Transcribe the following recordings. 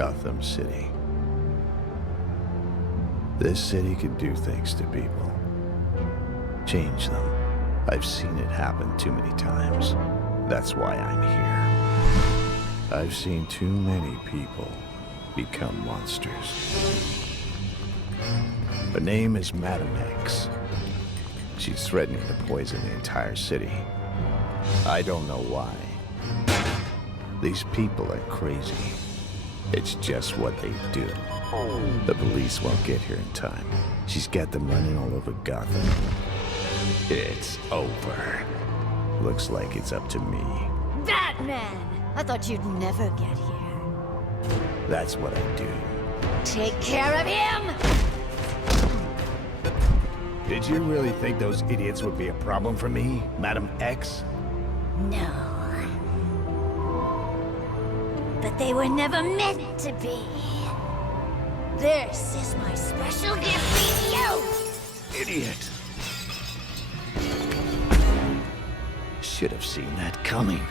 Gotham City. This city can do things to people. Change them. I've seen it happen too many times. That's why I'm here. I've seen too many people become monsters. Her name is Madam X. She's threatening to poison the entire city. I don't know why. These people are crazy. It's just what they do. The police won't get here in time. She's got them running all over Gotham. It's over. Looks like it's up to me. Batman! I thought you'd never get here. That's what I do. Take care of him! Did you really think those idiots would be a problem for me, Madam X? No. But they were never meant to be. This is my special gift for you! Idiot. Should have seen that coming.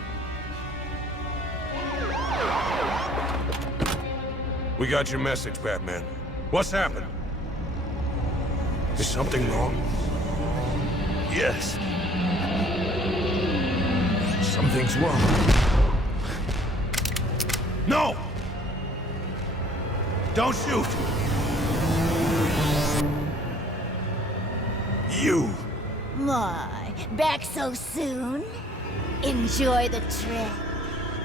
We got your message, Batman. What's happened? Is something wrong? Yes. Something's wrong. No! Don't shoot! You! My, back so soon? Enjoy the trip.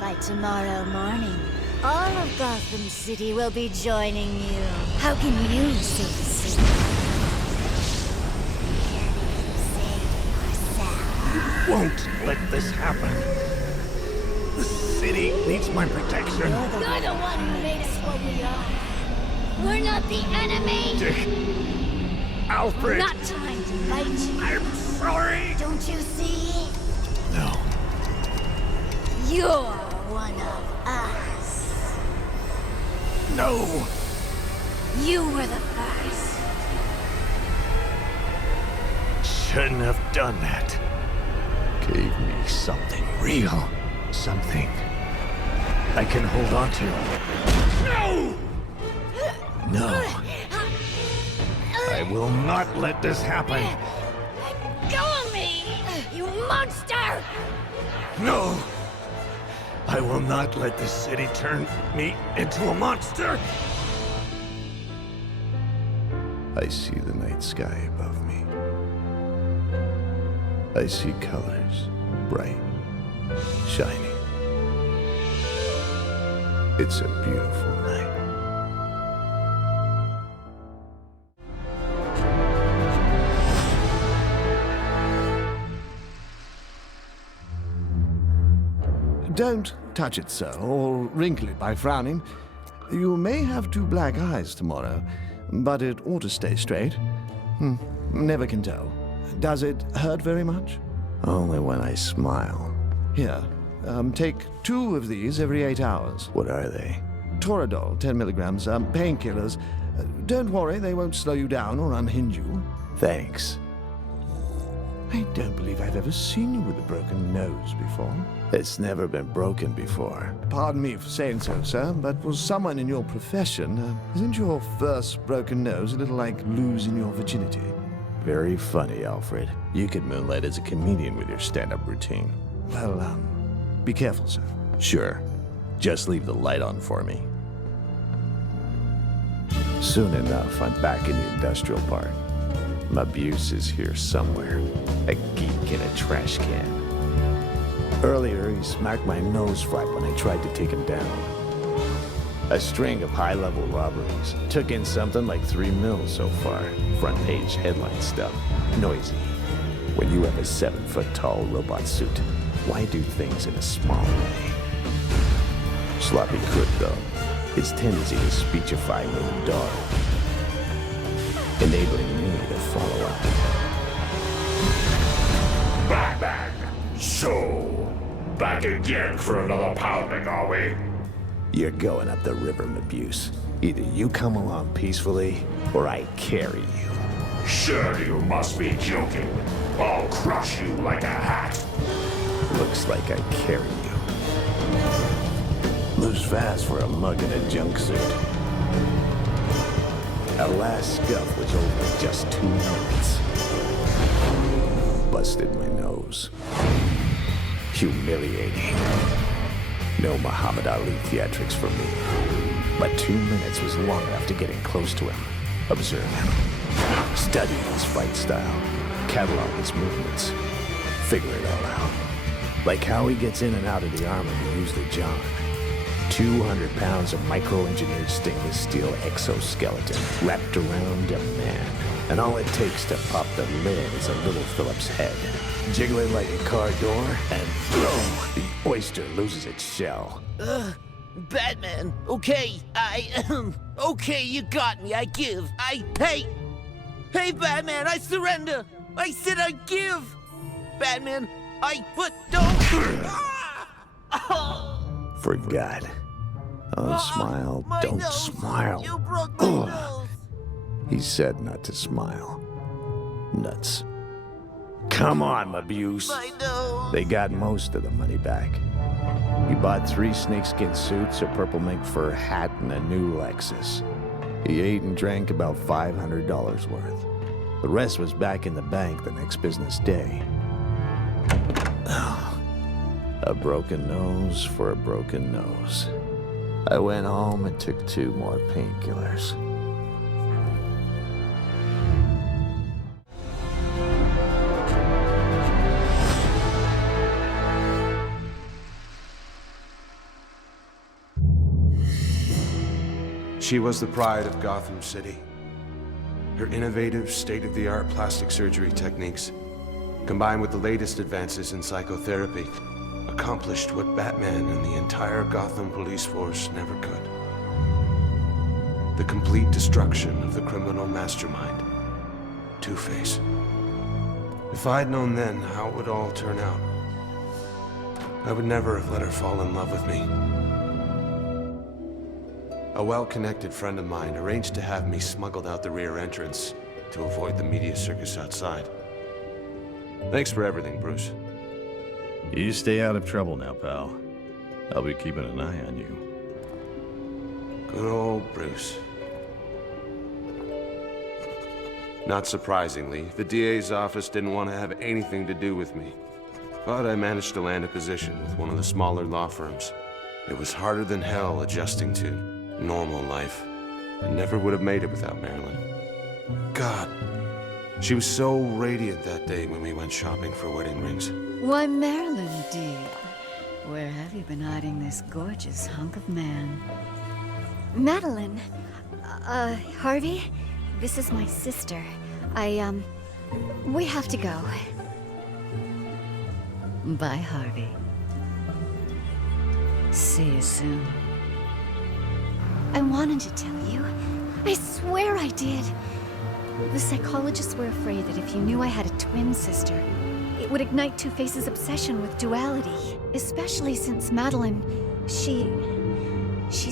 By tomorrow morning, all of Gotham City will be joining you. How can you save the city? Save yourself. Won't let this happen. The city needs my protection. You're the one who made us what we are. We're not the enemy. Dick. Alfred. Not trying to fight you. I'm sorry. Don't you see? No. You're one of us. No. You were the first. Shouldn't have done that. Gave me something real. Something I can hold on to. No! No. I will not let this happen. Let go of me, you monster! No. I will not let the city turn me into a monster. I see the night sky above me. I see colors, bright, shining. It's a beautiful night. Don't touch it, sir, or wrinkle it by frowning. You may have two black eyes tomorrow, but it ought to stay straight. Never can tell. Does it hurt very much? Only when I smile. Here, take 2 of these every 8 hours. What are they? Toradol, 10 milligrams, painkillers. Don't worry, they won't slow you down or unhinge you. Thanks. I don't believe I've ever seen you with a broken nose before. It's never been broken before. Pardon me for saying so, sir, but for someone in your profession, isn't your first broken nose a little like losing your virginity? Very funny, Alfred. You could moonlight as a comedian with your stand-up routine. Well, be careful, sir. Sure. Just leave the light on for me. Soon enough, I'm back in the industrial park. Mobius is here somewhere. A geek in a trash can. Earlier, he smacked my nose flat when I tried to take him down. A string of high-level robberies. Took in something like 3 mil so far. Front-page headline stuff. Noisy. When you have a 7-foot-tall robot suit, why do things in a small way? Sloppy Crook, though. His tendency to speechify me in the dark. Enabling me to follow up. Batman! So, back again for another pounding, are we? You're going up the river, Mobius. Either you come along peacefully, or I carry you. Surely you must be joking. I'll crush you like a hat. Looks like I carry you. Moves fast for a mug in a junksuit. Our last scuff was over in just 2 minutes. Busted my nose. Humiliating. No Muhammad Ali theatrics for me. But 2 minutes was long enough to get in close to him, observe him, study his fight style, catalog his movements, figure it all out. Like how he gets in and out of the armor to use the John. 200 pounds of micro-engineered stainless steel exoskeleton wrapped around a man. And all it takes to pop the lid is a little Phillips head. Jiggle it like a car door, and boom, the oyster loses its shell. Batman, okay, okay, you got me, I give, hey, Batman, I surrender, I said I give, Batman, Forgot. Oh, smile, don't nose. smile. You broke my nose. He said not to smile. Nuts. Come on, Mobius. My nose. They got most of the money back. He bought 3 snakeskin suits, a purple mink fur hat, and a new Lexus. He ate and drank about $500 worth. The rest was back in the bank the next business day. A broken nose for a broken nose. I went home and took 2 more painkillers. She was the pride of Gotham City. Her innovative, state-of-the-art plastic surgery techniques, combined with the latest advances in psychotherapy, accomplished what Batman and the entire Gotham police force never could. The complete destruction of the criminal mastermind, Two-Face. If I'd known then how it would all turn out, I would never have let her fall in love with me. A well-connected friend of mine arranged to have me smuggled out the rear entrance to avoid the media circus outside. Thanks for everything, Bruce. You stay out of trouble now, pal. I'll be keeping an eye on you. Good old Bruce. Not surprisingly, the DA's office didn't want to have anything to do with me. But I managed to land a position with one of the smaller law firms. It was harder than hell adjusting to normal life. I never would have made it without Marilyn. God, she was so radiant that day when we went shopping for wedding rings. Why, Marilyn, dear. Where have you been hiding this gorgeous hunk of man? Madeline. Harvey? This is my sister. We have to go. Bye, Harvey. See you soon. I wanted to tell you. I swear I did. The psychologists were afraid that if you knew I had a twin sister, it would ignite Two-Face's obsession with duality. Especially since Madeline, she's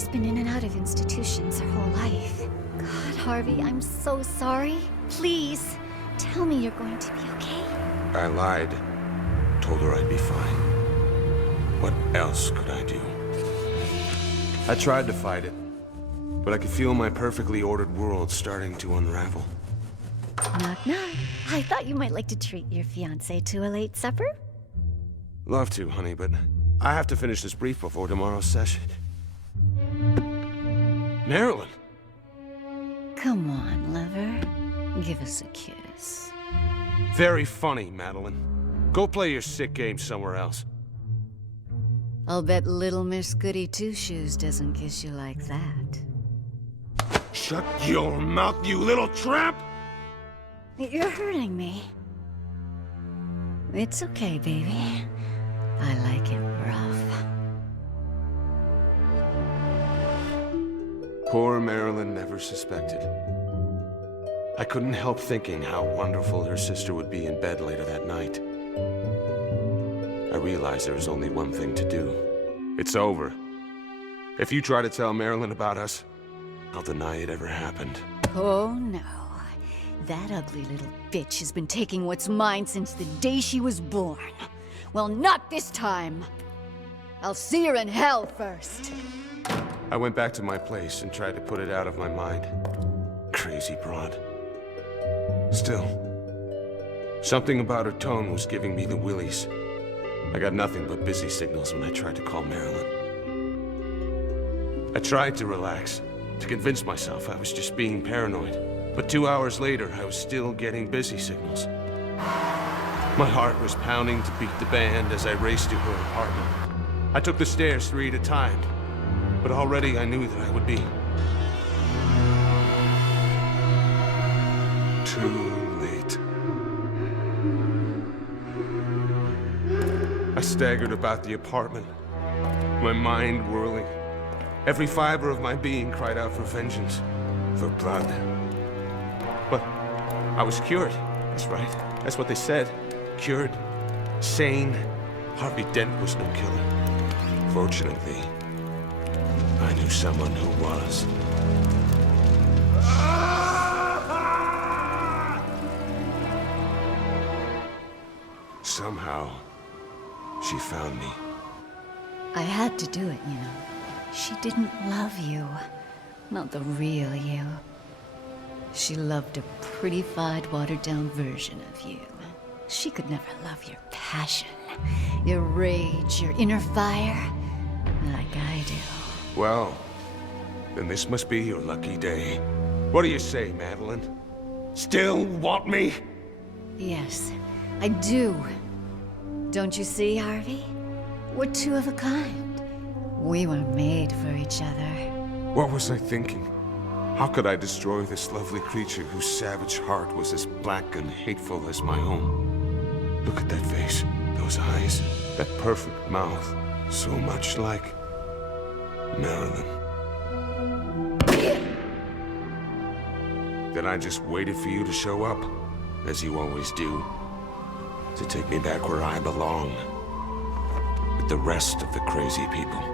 been in and out of institutions her whole life. God, Harvey, I'm so sorry. Please, tell me you're going to be okay. I lied. Told her I'd be fine. What else could I do? I tried to fight it, but I could feel my perfectly ordered world starting to unravel. Knock, knock. I thought you might like to treat your fiancé to a late supper. Love to, honey, but I have to finish this brief before tomorrow's session. Marilyn! Come on, lover. Give us a kiss. Very funny, Madeline. Go play your sick game somewhere else. I'll bet little Miss Goody Two-Shoes doesn't kiss you like that. Shut your mouth, you little tramp! You're hurting me. It's okay, baby. I like it rough. Poor Marilyn never suspected. I couldn't help thinking how wonderful her sister would be in bed later that night. I realized there was only one thing to do. It's over. If you try to tell Marilyn about us, I'll deny it ever happened. Oh, no. That ugly little bitch has been taking what's mine since the day she was born. Well, not this time. I'll see her in hell first. I went back to my place and tried to put it out of my mind. Crazy broad. Still, something about her tone was giving me the willies. I got nothing but busy signals when I tried to call Marilyn. I tried to relax, to convince myself I was just being paranoid. But 2 hours later, I was still getting busy signals. My heart was pounding to beat the band as I raced to her apartment. I took the stairs 3 at a time, but already I knew that I would be too late. I staggered about the apartment, my mind whirling. Every fiber of my being cried out for vengeance, for blood. But I was cured. That's right. That's what they said. Cured. Sane. Harvey Dent was no killer. Fortunately, I knew someone who was. Somehow, she found me. I had to do it, you know. She didn't love you. Not the real you. She loved a prettified, watered-down version of you. She could never love your passion, your rage, your inner fire, like I do. Well, then this must be your lucky day. What do you say, Madeline? Still want me? Yes, I do. Don't you see, Harvey? We're two of a kind. We were made for each other. What was I thinking? How could I destroy this lovely creature whose savage heart was as black and hateful as my own? Look at that face, those eyes, that perfect mouth, so much like Marilyn. Then I just waited for you to show up, as you always do, to take me back where I belong, with the rest of the crazy people.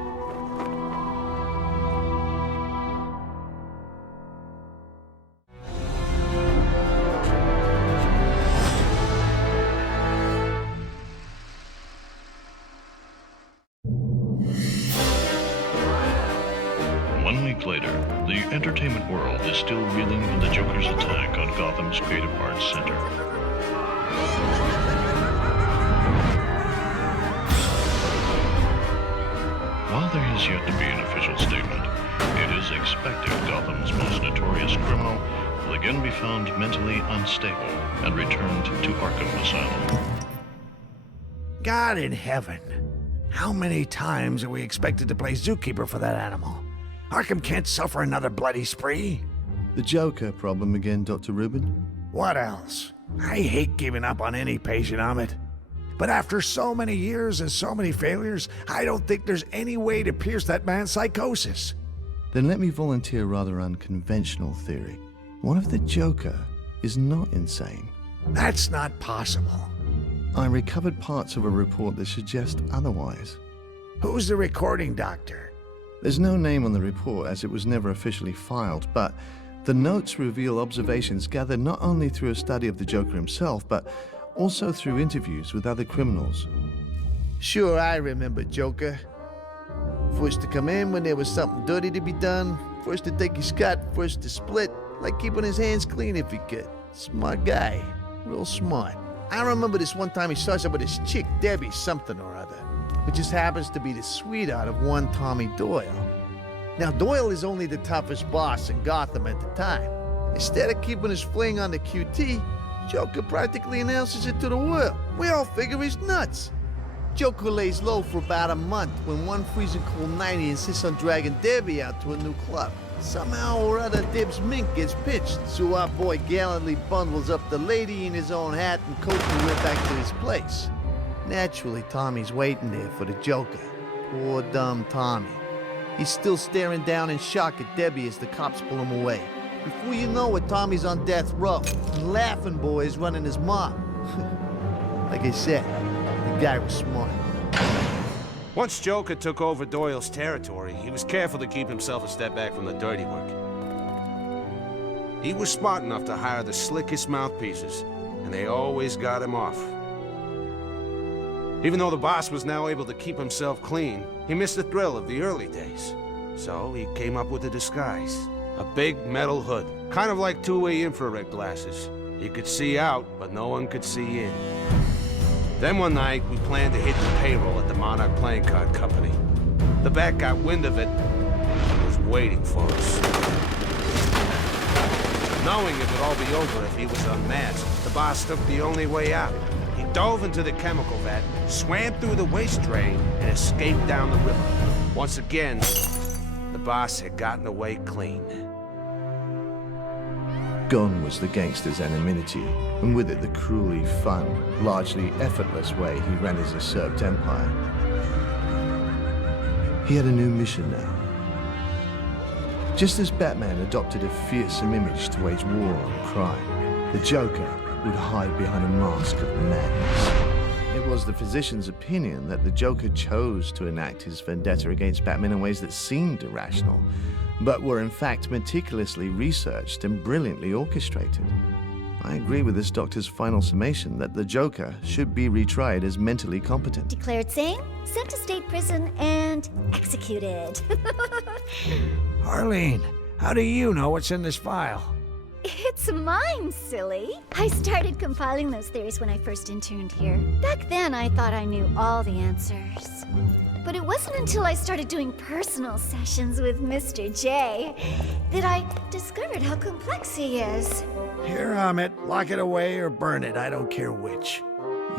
Later, the entertainment world is still reeling from the Joker's attack on Gotham's Creative Arts Center. While there has yet to be an official statement, it is expected Gotham's most notorious criminal will again be found mentally unstable and returned to Arkham Asylum. God in heaven, how many times are we expected to play zookeeper for that animal? Arkham can't suffer another bloody spree. The Joker problem again, Dr. Rubin? What else? I hate giving up on any patient, Amit. But after so many years and so many failures, I don't think there's any way to pierce that man's psychosis. Then let me volunteer a rather unconventional theory. What if the Joker is not insane? That's not possible. I recovered parts of a report that suggest otherwise. Who's the recording doctor? There's no name on the report as it was never officially filed, but the notes reveal observations gathered not only through a study of the Joker himself, but also through interviews with other criminals. Sure, I remember Joker. First to come in when there was something dirty to be done, first to take his cut, first to split, like keeping his hands clean if he could. Smart guy, real smart. I remember this one time he starts up with his chick, Debbie something or other, who just happens to be the sweetheart of one Tommy Doyle. Now, Doyle is only the toughest boss in Gotham at the time. Instead of keeping his fling on the QT, Joker practically announces it to the world. We all figure he's nuts. Joker lays low for about a month when one freezing cold night he insists on dragging Debbie out to a new club. Somehow or other, Dib's mink gets pitched, so our boy gallantly bundles up the lady in his own hat and coat and went back to his place. Naturally, Tommy's waiting there for the Joker. Poor dumb Tommy. He's still staring down in shock at Debbie as the cops pull him away. Before you know it, Tommy's on death row, and Laughing Boy is running his mob. Like I said, the guy was smart. Once Joker took over Doyle's territory, he was careful to keep himself a step back from the dirty work. He was smart enough to hire the slickest mouthpieces, and they always got him off. Even though the boss was now able to keep himself clean, he missed the thrill of the early days. So he came up with a disguise. A big metal hood, kind of like two-way infrared glasses. You could see out, but no one could see in. Then one night, we planned to hit the payroll at the Monarch Playing Card Company. The Bat got wind of it and was waiting for us. Knowing it would all be over if he was unmasked, the boss took the only way out. He dove into the chemical vat, swam through the waste drain, and escaped down the river. Once again, the boss had gotten away clean. Gone was the gangster's anonymity, and with it the cruelly fun, largely effortless way he ran his usurped empire. He had a new mission now. Just as Batman adopted a fearsome image to wage war on crime, the Joker would hide behind a mask of madness. It was the physician's opinion that the Joker chose to enact his vendetta against Batman in ways that seemed irrational, but were in fact meticulously researched and brilliantly orchestrated. I agree with this doctor's final summation that the Joker should be retried as mentally competent. Declared sane, sent to state prison, and executed. Arlene, how do you know what's in this file? It's mine, silly. I started compiling those theories when I first interned here. Back then, I thought I knew all the answers. But it wasn't until I started doing personal sessions with Mr. J that I discovered how complex he is. Here, Amit, lock it away or burn it, I don't care which.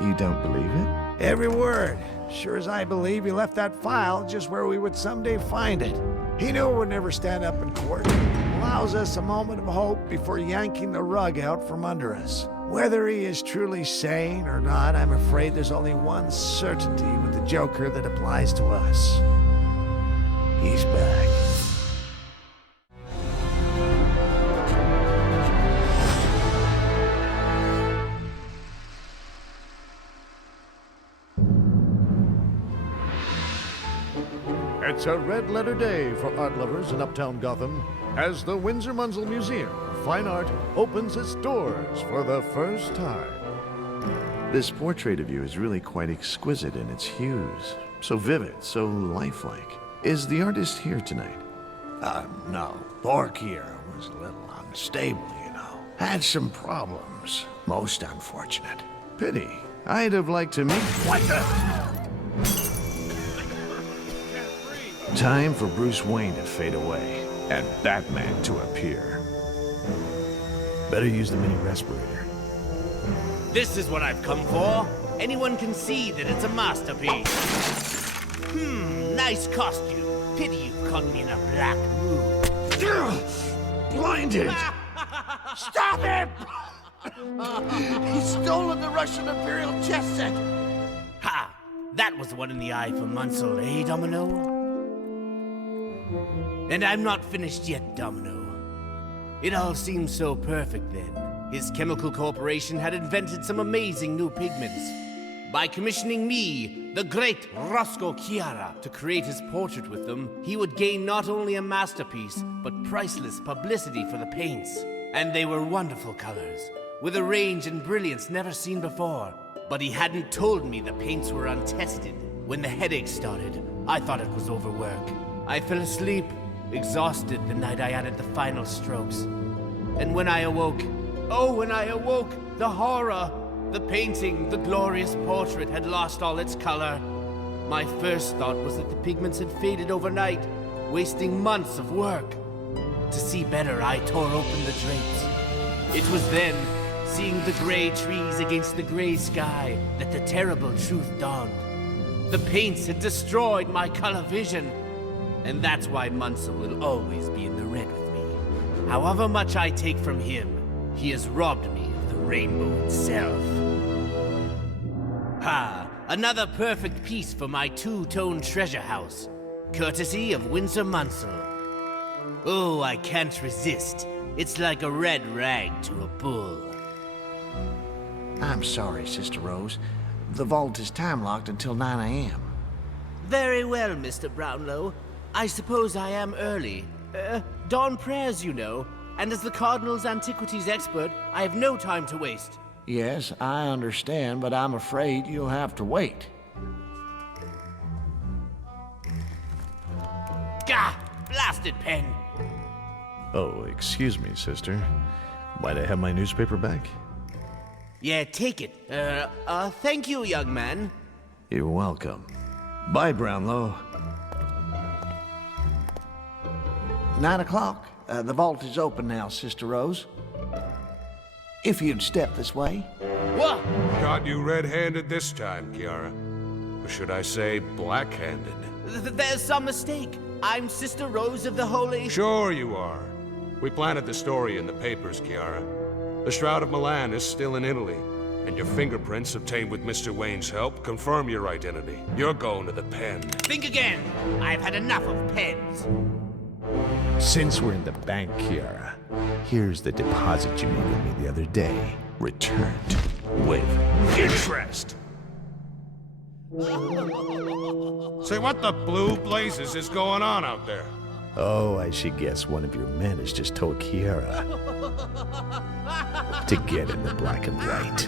You don't believe it? Every word. Sure as I believe he left that file just where we would someday find it. He knew it would never stand up in court. Allows us a moment of hope before yanking the rug out from under us. Whether he is truly sane or not, I'm afraid there's only one certainty with the Joker that applies to us. He's back. It's a red-letter day for art lovers in Uptown Gotham as the Windsor Munzel Museum of Fine Art opens its doors for the first time. This portrait of you is really quite exquisite in its hues. So vivid, so lifelike. Is the artist here tonight? No. Bork here was a little unstable, you know. Had some problems. Most unfortunate. Pity. I'd have liked to meet... What the? Time for Bruce Wayne to fade away, and Batman to appear. Better use the mini respirator. This is what I've come for. Anyone can see that it's a masterpiece. Nice costume. Pity you caught me in a black mood. Blinded! Stop him! He's stolen the Russian Imperial chess set! Ha! That was the one in the eye for Munsell, eh, Domino? And I'm not finished yet, Domino. It all seemed so perfect then. His chemical corporation had invented some amazing new pigments. By commissioning me, the great Roscoe Chiara, to create his portrait with them, he would gain not only a masterpiece, but priceless publicity for the paints. And they were wonderful colors, with a range and brilliance never seen before. But he hadn't told me the paints were untested. When the headache started, I thought it was overwork. I fell asleep, exhausted the night I added the final strokes. And when I awoke, the horror! The painting, the glorious portrait, had lost all its color. My first thought was that the pigments had faded overnight, wasting months of work. To see better, I tore open the drapes. It was then, seeing the gray trees against the gray sky, that the terrible truth dawned. The paints had destroyed my color vision. And that's why Munsell will always be in the red with me. However much I take from him, he has robbed me of the rainbow itself. Ha! Another perfect piece for my two-tone treasure house, courtesy of Windsor Munsell. Oh, I can't resist. It's like a red rag to a bull. I'm sorry, Sister Rose. The vault is time-locked until 9 a.m. Very well, Mr. Brownlow. I suppose I am early. Dawn prayers, you know. And as the Cardinal's antiquities expert, I have no time to waste. Yes, I understand, but I'm afraid you'll have to wait. Gah! Blasted pen! Oh, excuse me, sister. Might I have my newspaper back? Yeah, take it. Thank you, young man. You're welcome. Bye, Brownlow. 9 o'clock. The vault is open now, Sister Rose. If you'd step this way. What? Caught you red-handed this time, Kiara. Or should I say, black-handed? There's some mistake. I'm Sister Rose of the Holy... Sure you are. We planted the story in the papers, Kiara. The Shroud of Milan is still in Italy, and your fingerprints obtained with Mr. Wayne's help confirm your identity. You're going to the pen. Think again. I've had enough of pens. Since we're in the bank, Kiara, here's the deposit you made with me the other day. Returned with interest. Say, what the blue blazes is going on out there? Oh, I should guess one of your men has just told Kiara to get in the black and white.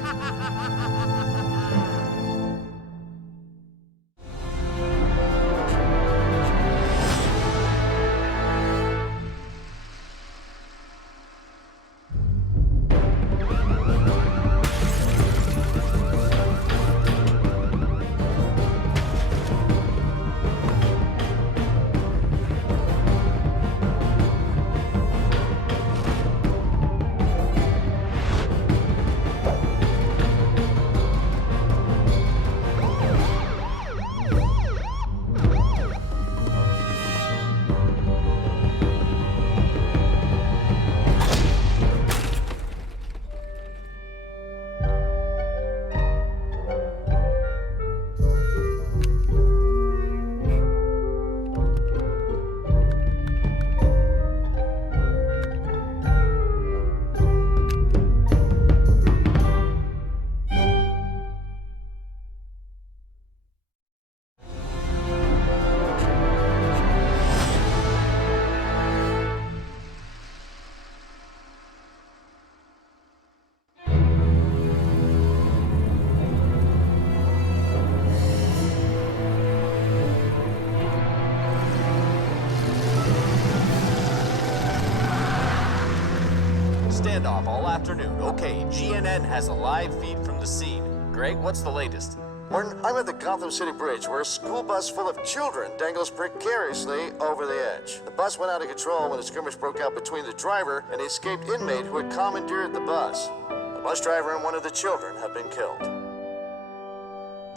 Standoff all afternoon. Okay, GNN has a live feed from the scene. Greg, what's the latest? Martin, I'm at the Gotham City Bridge where a school bus full of children dangles precariously over the edge. The bus went out of control when a skirmish broke out between the driver and the escaped inmate who had commandeered the bus. The bus driver and one of the children have been killed.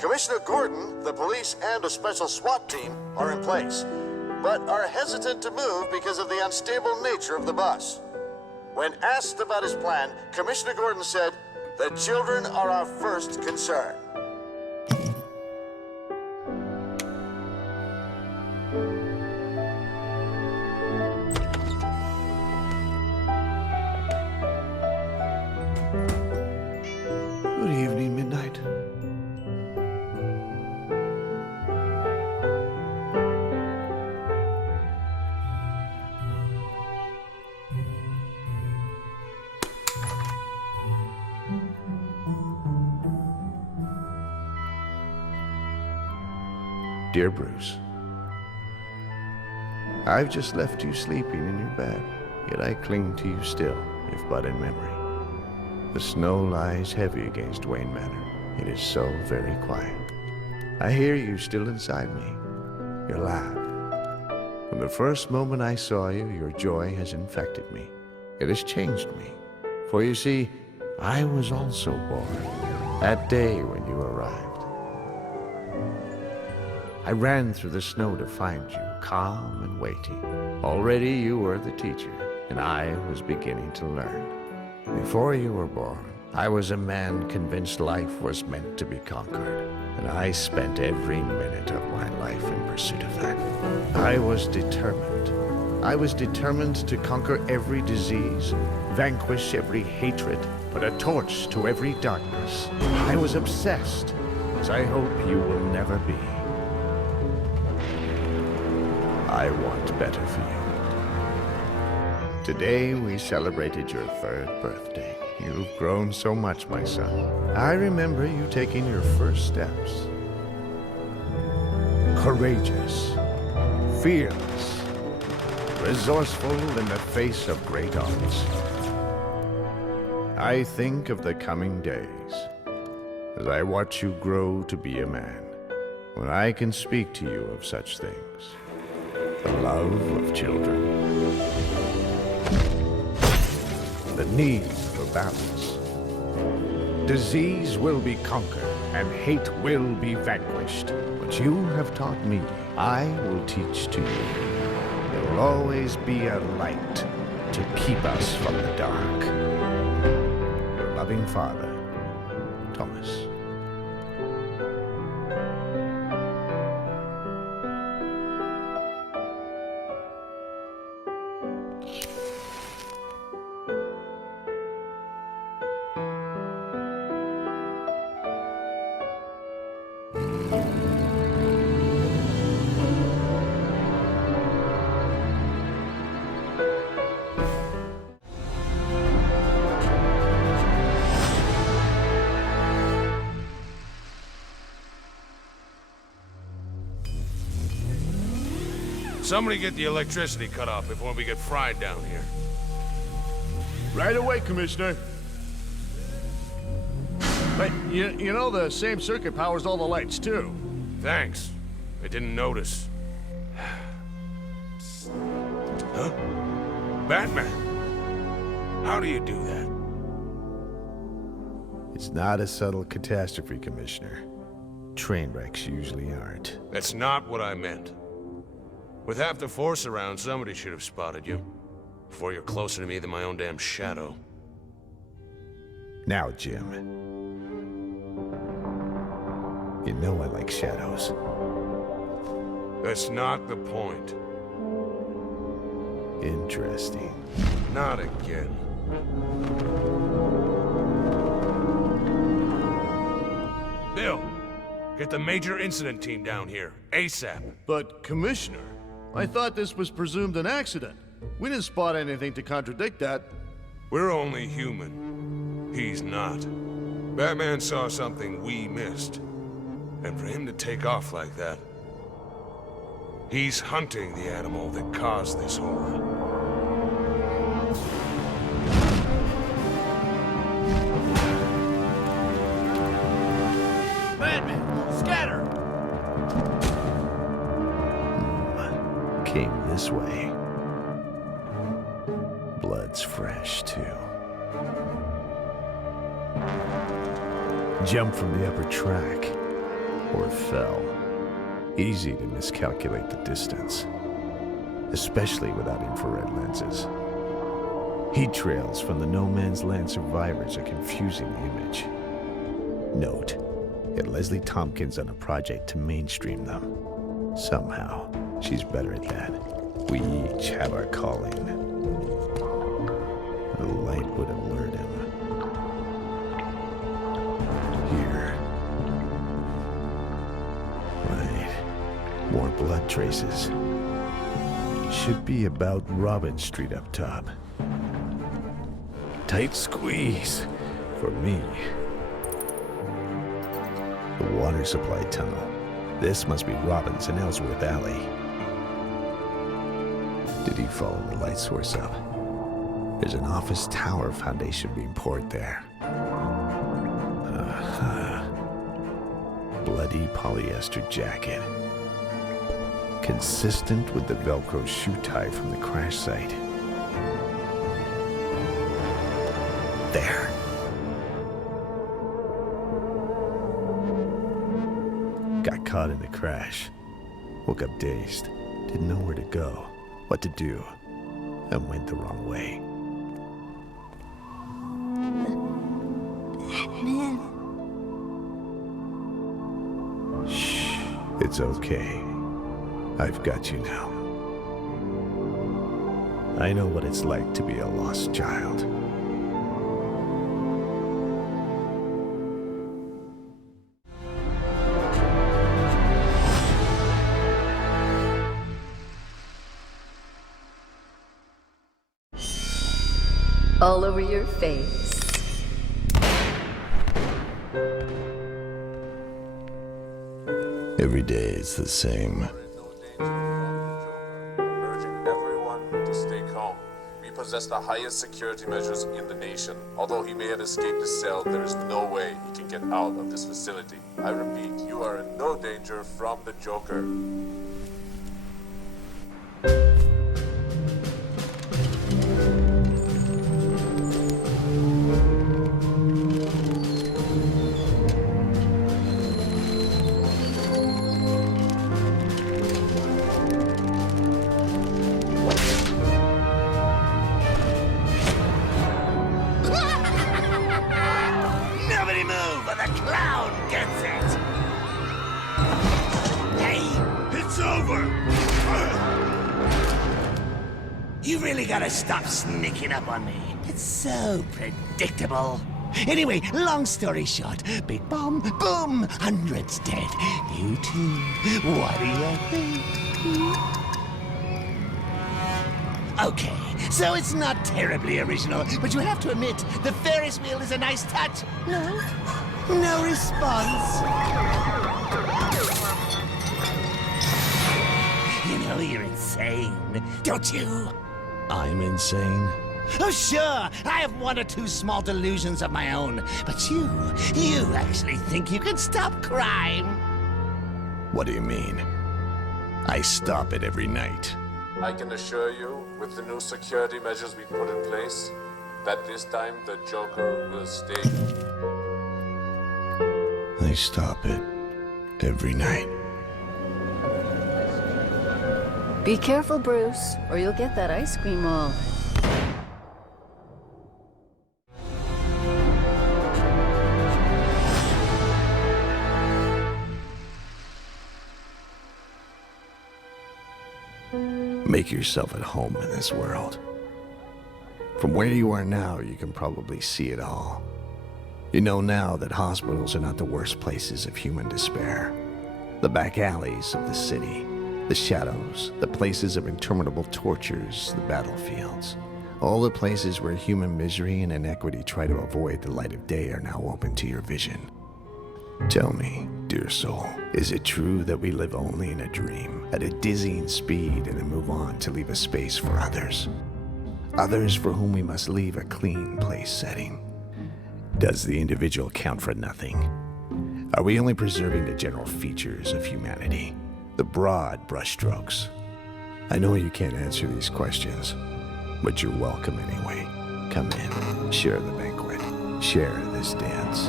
Commissioner Gordon, the police, and a special SWAT team are in place, but are hesitant to move because of the unstable nature of the bus. When asked about his plan, Commissioner Gordon said, "The children are our first concern." Good evening, Midnight. Dear Bruce, I've just left you sleeping in your bed, yet I cling to you still, if but in memory. The snow lies heavy against Wayne Manor. It is so very quiet. I hear you still inside me, your laugh. From the first moment I saw you, your joy has infected me. It has changed me. For you see, I was also born that day when you arrived. I ran through the snow to find you, calm and waiting. Already you were the teacher, and I was beginning to learn. Before you were born, I was a man convinced life was meant to be conquered, and I spent every minute of my life in pursuit of that. I was determined. I was determined to conquer every disease, vanquish every hatred, put a torch to every darkness. I was obsessed, as I hope you will never be. I want better for you. Today we celebrated your 3rd birthday. You've grown so much, my son. I remember you taking your first steps. Courageous, fearless, resourceful in the face of great odds. I think of the coming days as I watch you grow to be a man, when I can speak to you of such things. The love of children, the need for balance. Disease will be conquered, and hate will be vanquished. What you have taught me, I will teach to you. There will always be a light to keep us from the dark. Your loving father, Thomas. Somebody get the electricity cut off before we get fried down here. Right away, Commissioner. But you know the same circuit powers all the lights, too. Thanks. I didn't notice. Huh? Batman! How do you do that? It's not a subtle catastrophe, Commissioner. Train wrecks usually aren't. That's not what I meant. With half the force around, somebody should have spotted you. Before you're closer to me than my own damn shadow. Now, Jim. You know I like shadows. That's not the point. Interesting. Not again. Bill, get the major incident team down here, ASAP. But, Commissioner, I thought this was presumed an accident. We didn't spot anything to contradict that. We're only human. He's not. Batman saw something we missed. And for him to take off like that, he's hunting the animal that caused this horror. Batman, scatter! Came this way. Blood's fresh, too. Jumped from the upper track. Or fell. Easy to miscalculate the distance. Especially without infrared lenses. Heat trails from the No Man's Land survivors are confusing the image. Note, get Leslie Tompkins on a project to mainstream them. Somehow, she's better at that. We each have our calling. The light would alert him. Here. Right. More blood traces. Should be about Robin Street up top. Tight squeeze. For me. The water supply tunnel. This must be Robbins and Ellsworth Alley. Did he follow the light source up? There's an office tower foundation being poured there. Bloody polyester jacket. Consistent with the Velcro shoe tie from the crash site. There. Got caught in the crash. Woke up dazed. Didn't know where to go, what to do, and went the wrong way. Batman. Shh. It's okay. I've got you now. I know what it's like to be a lost child. All over your face. Every day is the same. Urging everyone possess the highest security measures in the nation. Although he may have escaped his cell, there is no way he can get out of this facility. I repeat, you are in no danger from the Joker. Nobody move or the clown gets it! Hey, it's over! You really gotta stop sneaking up on me. It's so predictable. Anyway, long story short, big bomb, boom, hundreds dead. You too. What do you think? Okay, so it's not terribly original, but you have to admit, the Ferris wheel is a nice touch. No? No response. You know you're insane, don't you? I'm insane. Oh, sure, I have one or two small delusions of my own, but you actually think you can stop crime. What do you mean? I stop it every night. I can assure you, with the new security measures we put in place, that this time the Joker will stay. I stop it every night. Be careful, Bruce, or you'll get that ice cream all. Make yourself at home in this world. From where you are now, you can probably see it all. You know now that hospitals are not the worst places of human despair. The back alleys of the city, the shadows, the places of interminable tortures, the battlefields. All the places where human misery and inequity try to avoid the light of day are now open to your vision. Tell me, dear soul, is it true that we live only in a dream, at a dizzying speed, and then move on to leave a space for others? Others for whom we must leave a clean place setting. Does the individual count for nothing? Are we only preserving the general features of humanity, the broad brushstrokes? I know you can't answer these questions, but you're welcome anyway. Come in, share the banquet, share this dance.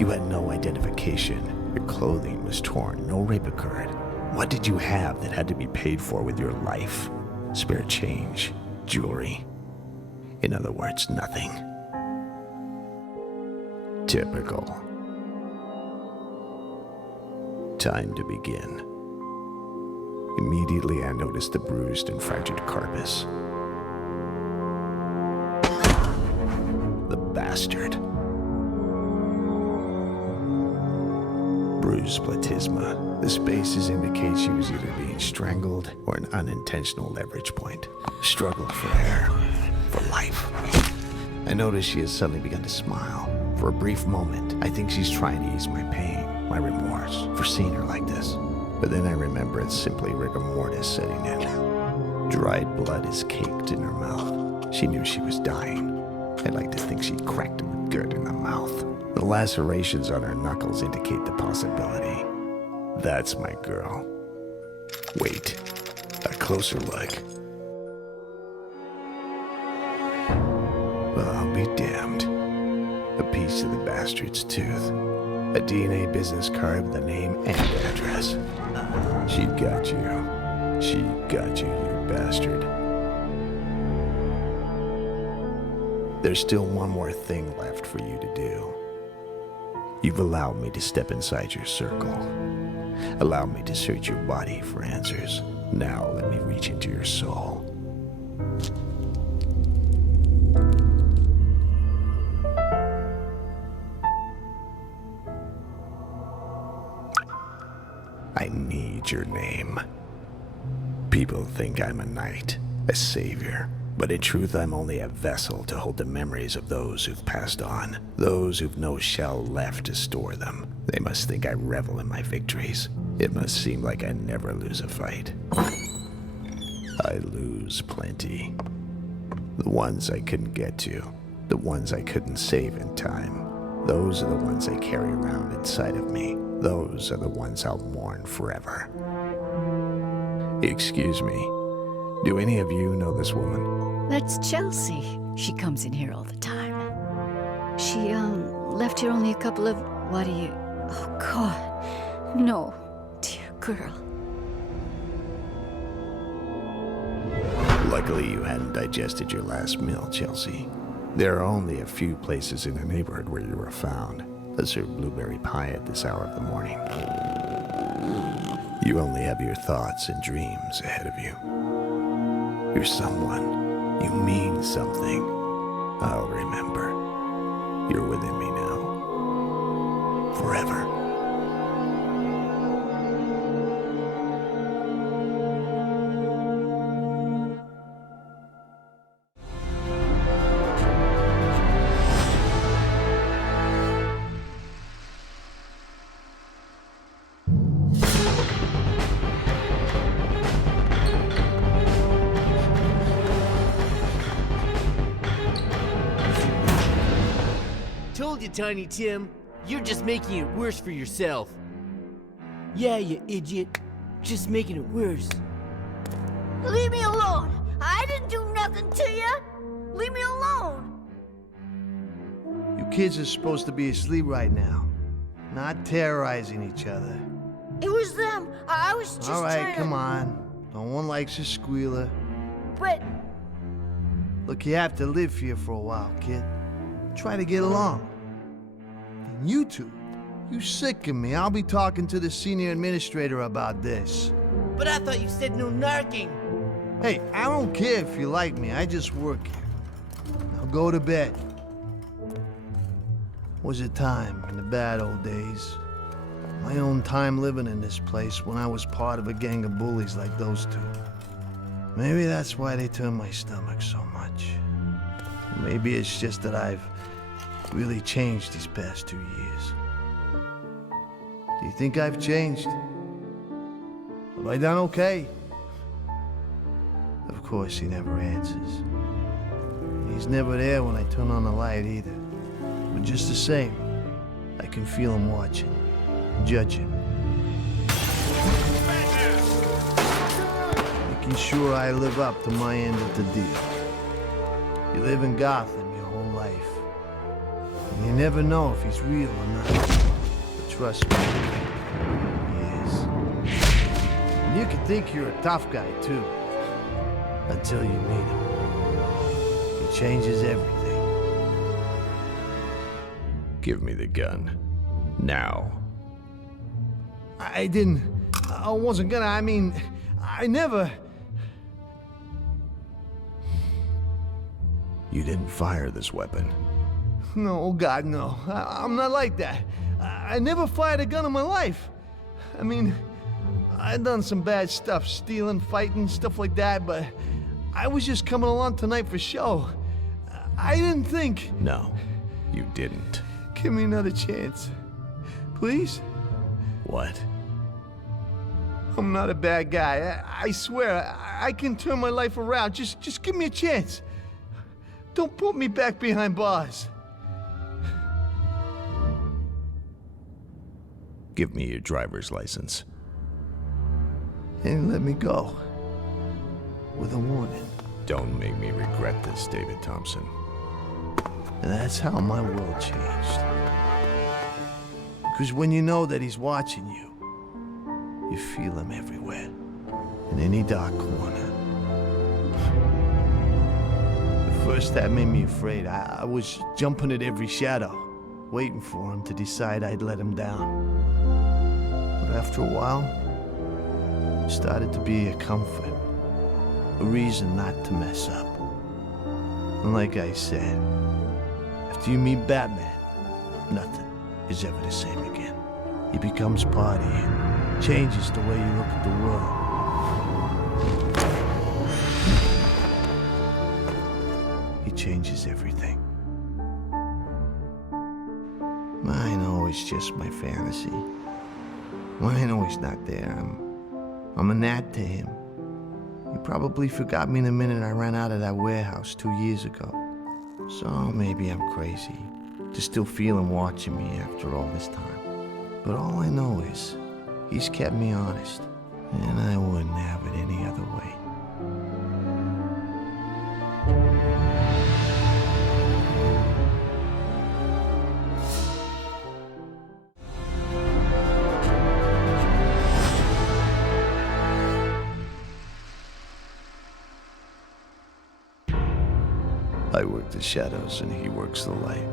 You had no identification. Your clothing was torn. No rape occurred. What did you have that had to be paid for with your life? Spare change, jewelry. In other words, nothing. Typical. Time to begin. Immediately I noticed the bruised and fractured carpus. The bastard. Bruised platysma. The spaces indicate she was either being strangled or an unintentional leverage point. Struggled for air, for life. I notice she has suddenly begun to smile. For a brief moment, I think she's trying to ease my pain, my remorse, for seeing her like this. But then I remember it's simply rigor mortis setting in. Dried blood is caked in her mouth. She knew she was dying. I'd like to think she cracked him good in the mouth. The lacerations on her knuckles indicate the possibility. That's my girl. Wait, a closer look. Well, I'll be damned. A piece of the bastard's tooth. A DNA business card with a name and address. She got you. She got you, you bastard. There's still one more thing left for you to do. You've allowed me to step inside your circle. Allow me to search your body for answers. Now let me reach into your soul. I need your name. People think I'm a knight, a savior. But in truth, I'm only a vessel to hold the memories of those who've passed on, those who've no shell left to store them. They must think I revel in my victories. It must seem like I never lose a fight. I lose plenty. The ones I couldn't get to, the ones I couldn't save in time, those are the ones I carry around inside of me. Those are the ones I'll mourn forever. Excuse me, do any of you know this woman? That's Chelsea. She comes in here all the time. She, left here only a couple of... What do you... Oh, God. No, dear girl. Luckily, you hadn't digested your last meal, Chelsea. There are only a few places in the neighborhood where you were found that serve blueberry pie at this hour of the morning. You only have your thoughts and dreams ahead of you. You're someone. You mean something. I'll remember. You're within me now. Forever. Told you, Tiny Tim. You're just making it worse for yourself. Yeah, you idiot. Just making it worse. Leave me alone! I didn't do nothing to you! Leave me alone! You kids are supposed to be asleep right now, not terrorizing each other. It was them. I was just All right, trying come to... on. No one likes a squealer. But Look, you have to live here for a while, kid. Try to get along. And you two, you sicken me. I'll be talking to the senior administrator about this. But I thought you said no narking. Hey, I don't care if you like me. I just work here. Now go to bed. Was a time in the bad old days. My own time living in this place when I was part of a gang of bullies like those two. Maybe that's why they turn my stomach so much. Maybe it's just that I've really changed these past 2 years. Do you think I've changed? Have I done okay? Of course, he never answers. He's never there when I turn on the light either. But just the same, I can feel him watching, judging. Making sure I live up to my end of the deal. You live in Gotham your whole life. And you never know if he's real or not. But trust me, he is. And you can think you're a tough guy, too. Until you meet him. He changes everything. Give me the gun. Now. I didn't... I wasn't gonna... I mean, I never... You didn't fire this weapon. No, oh God, no. I'm not like that. I never fired a gun in my life. I mean, I've done some bad stuff, stealing, fighting, stuff like that, but I was just coming along tonight for show. I didn't think... No, you didn't. Give me another chance. Please? What? I'm not a bad guy. I swear, I can turn my life around. Just give me a chance. Don't put me back behind bars. Give me your driver's license. And let me go. With a warning. Don't make me regret this, David Thompson. And that's how my world changed. Because when you know that he's watching you, you feel him everywhere. In any dark corner. At first that made me afraid. I was jumping at every shadow, waiting for him to decide I'd let him down. But after a while, it started to be a comfort. A reason not to mess up. And like I said, after you meet Batman, nothing is ever the same again. He becomes part of you, changes the way you look at the world. He changes everything. I know it's just my fantasy. Well, I know he's not there. I'm a gnat to him. He probably forgot me the minute I ran out of that warehouse 2 years ago. So maybe I'm crazy to still feel him watching me after all this time. But all I know is he's kept me honest, and I wouldn't have it any other way. I work the shadows and he works the light.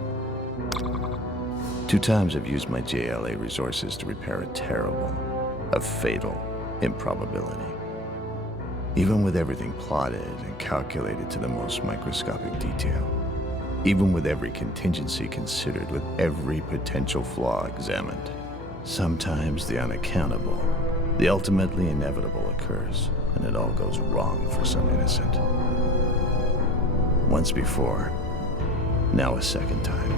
2 times I've used my JLA resources to repair a terrible, a fatal improbability. Even with everything plotted and calculated to the most microscopic detail. Even with every contingency considered, with every potential flaw examined. Sometimes the unaccountable, the ultimately inevitable occurs, and it all goes wrong for some innocent. Once before, now a second time,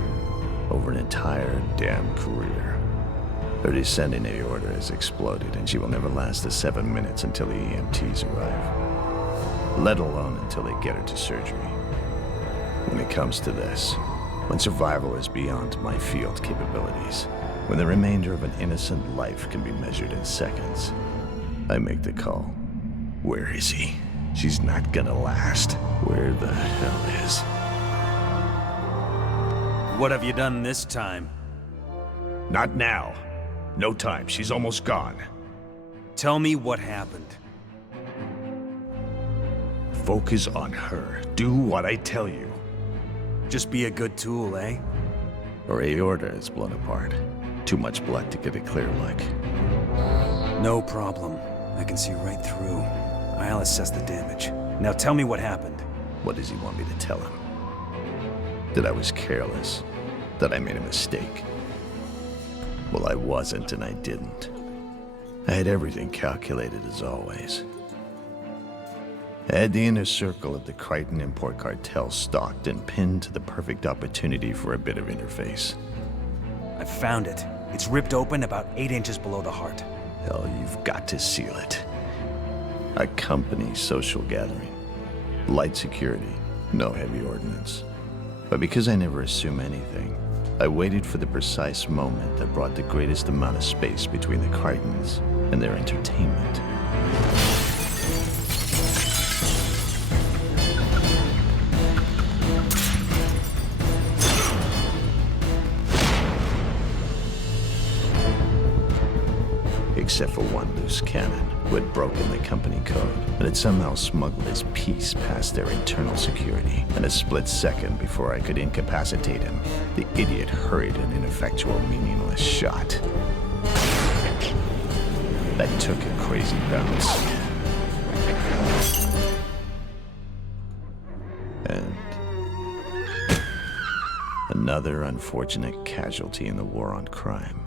over an entire damn career. Her descending aorta has exploded, and she will never last the 7 minutes until the EMTs arrive, let alone until they get her to surgery. When it comes to this, when survival is beyond my field capabilities, when the remainder of an innocent life can be measured in seconds, I make the call. Where is he? She's not gonna last. Where the hell is? What have you done this time? Not now. No time. She's almost gone. Tell me what happened. Focus on her. Do what I tell you. Just be a good tool, eh? Her aorta is blown apart. Too much blood to get a clear look. No problem. I can see right through. I'll assess the damage. Now tell me what happened. What does he want me to tell him? That I was careless? That I made a mistake? Well, I wasn't, and I didn't. I had everything calculated as always. I had the inner circle of the Crichton Import Cartel stalked and pinned to the perfect opportunity for a bit of interface. I found it. It's ripped open about 8 inches below the heart. Hell, you've got to seal it. A company social gathering. Light security, no heavy ordnance. But because I never assume anything, I waited for the precise moment that brought the greatest amount of space between the Crichtons and their entertainment. Except for one loose cannon who had broken the company code and had somehow smuggled his piece past their internal security. In a split second before I could incapacitate him, the idiot hurried an ineffectual, meaningless shot. That took a crazy bounce. And another unfortunate casualty in the war on crime.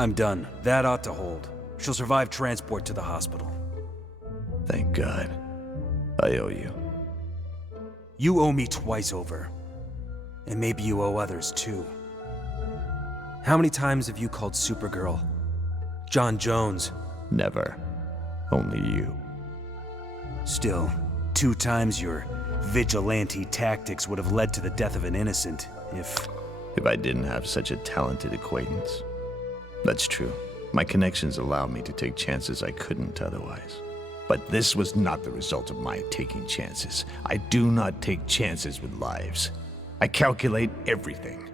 I'm done. That ought to hold. She'll survive transport to the hospital. Thank God. I owe you. You owe me twice over. And maybe you owe others too. How many times have you called Supergirl John Jones? Never. Only you. Still, 2 times your vigilante tactics would have led to the death of an innocent, if I didn't have such a talented acquaintance. That's true. My connections allowed me to take chances I couldn't otherwise. But this was not the result of my taking chances. I do not take chances with lives. I calculate everything.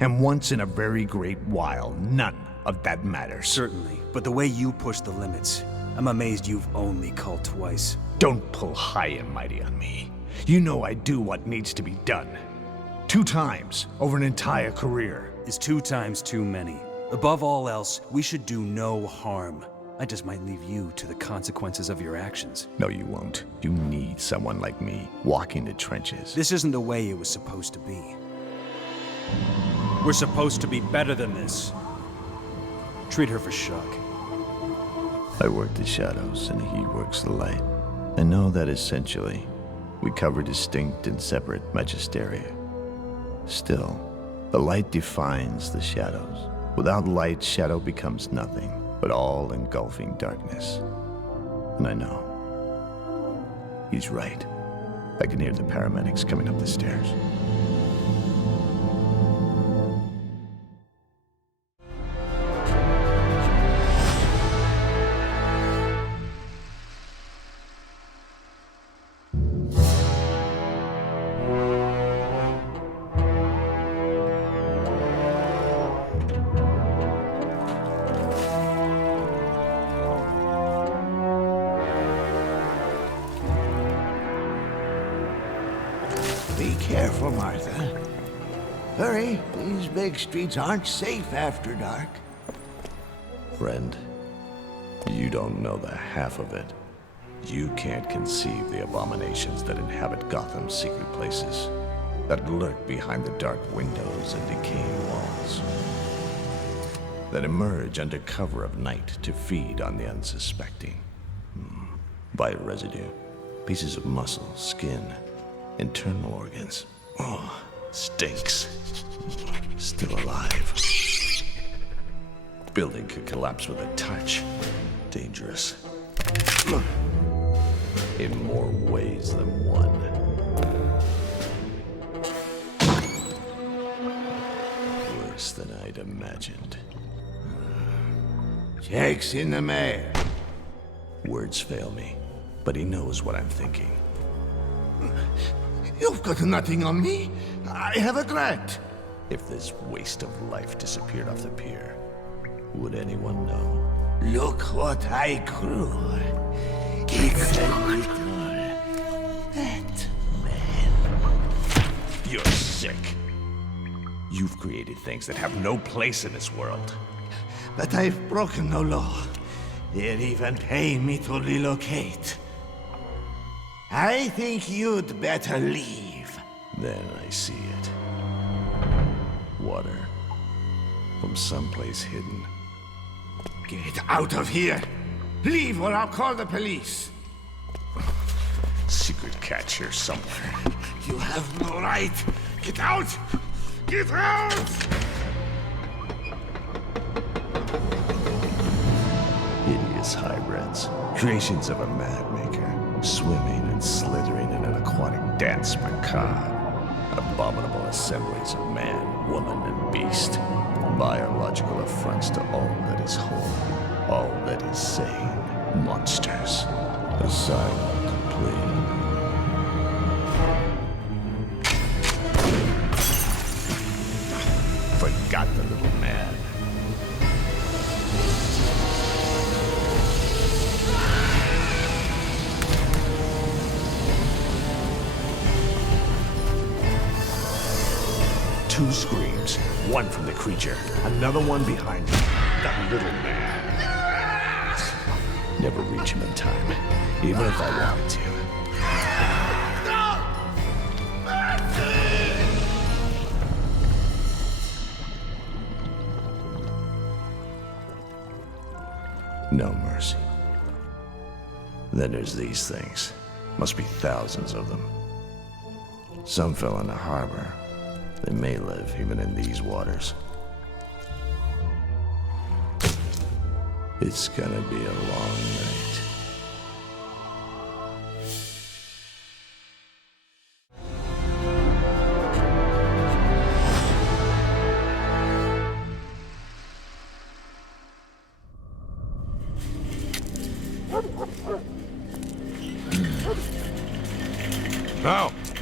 And once in a very great while, none of that matters. Certainly, but the way you push the limits, I'm amazed you've only called twice. Don't pull high and mighty on me. You know I do what needs to be done. 2 times over an entire career. Is 2 times too many? Above all else, we should do no harm. I just might leave you to the consequences of your actions. No, you won't. You need someone like me, walking the trenches. This isn't the way it was supposed to be. We're supposed to be better than this. Treat her for shock. I work the shadows, and he works the light. I know that essentially, we cover distinct and separate magisteria. Still, the light defines the shadows. Without light, shadow becomes nothing, but all-engulfing darkness. And I know. He's right. I can hear the paramedics coming up the stairs. Be careful, Martha. Hurry, these big streets aren't safe after dark. Friend, you don't know the half of it. You can't conceive the abominations that inhabit Gotham's secret places, that lurk behind the dark windows and decaying walls, that emerge under cover of night to feed on the unsuspecting. Bite residue, pieces of muscle, skin, internal organs. Oh, stinks. Still alive. Building could collapse with a touch. Dangerous. In more ways than one. Worse than I'd imagined. Jake's in the mail. Words fail me, but he knows what I'm thinking. You've got nothing on me. I have a grant. If this waste of life disappeared off the pier, would anyone know? Look what I grew. It's a little Batman. You're sick. You've created things that have no place in this world. But I've broken no law. They'll even pay me to relocate. I think you'd better leave. Then I see it. Water. From someplace hidden. Get out of here! Leave or I'll call the police! Secret catch here somewhere. You have no right! Get out! Get out! Hideous hybrids. Creations of a madmaker. Swimming and slithering in an aquatic dance macabre. Abominable assemblies of man, woman, and beast. Biological affronts to all that is whole, all that is sane. Monsters. A silent plea. Forgot the little man. Two screams, one from the creature, another one behind him. That little man. Never reach him in time, even if I wanted to. No mercy. Then there's these things. Must be thousands of them. Some fell in the harbor. They may live even in these waters. It's gonna be a long night.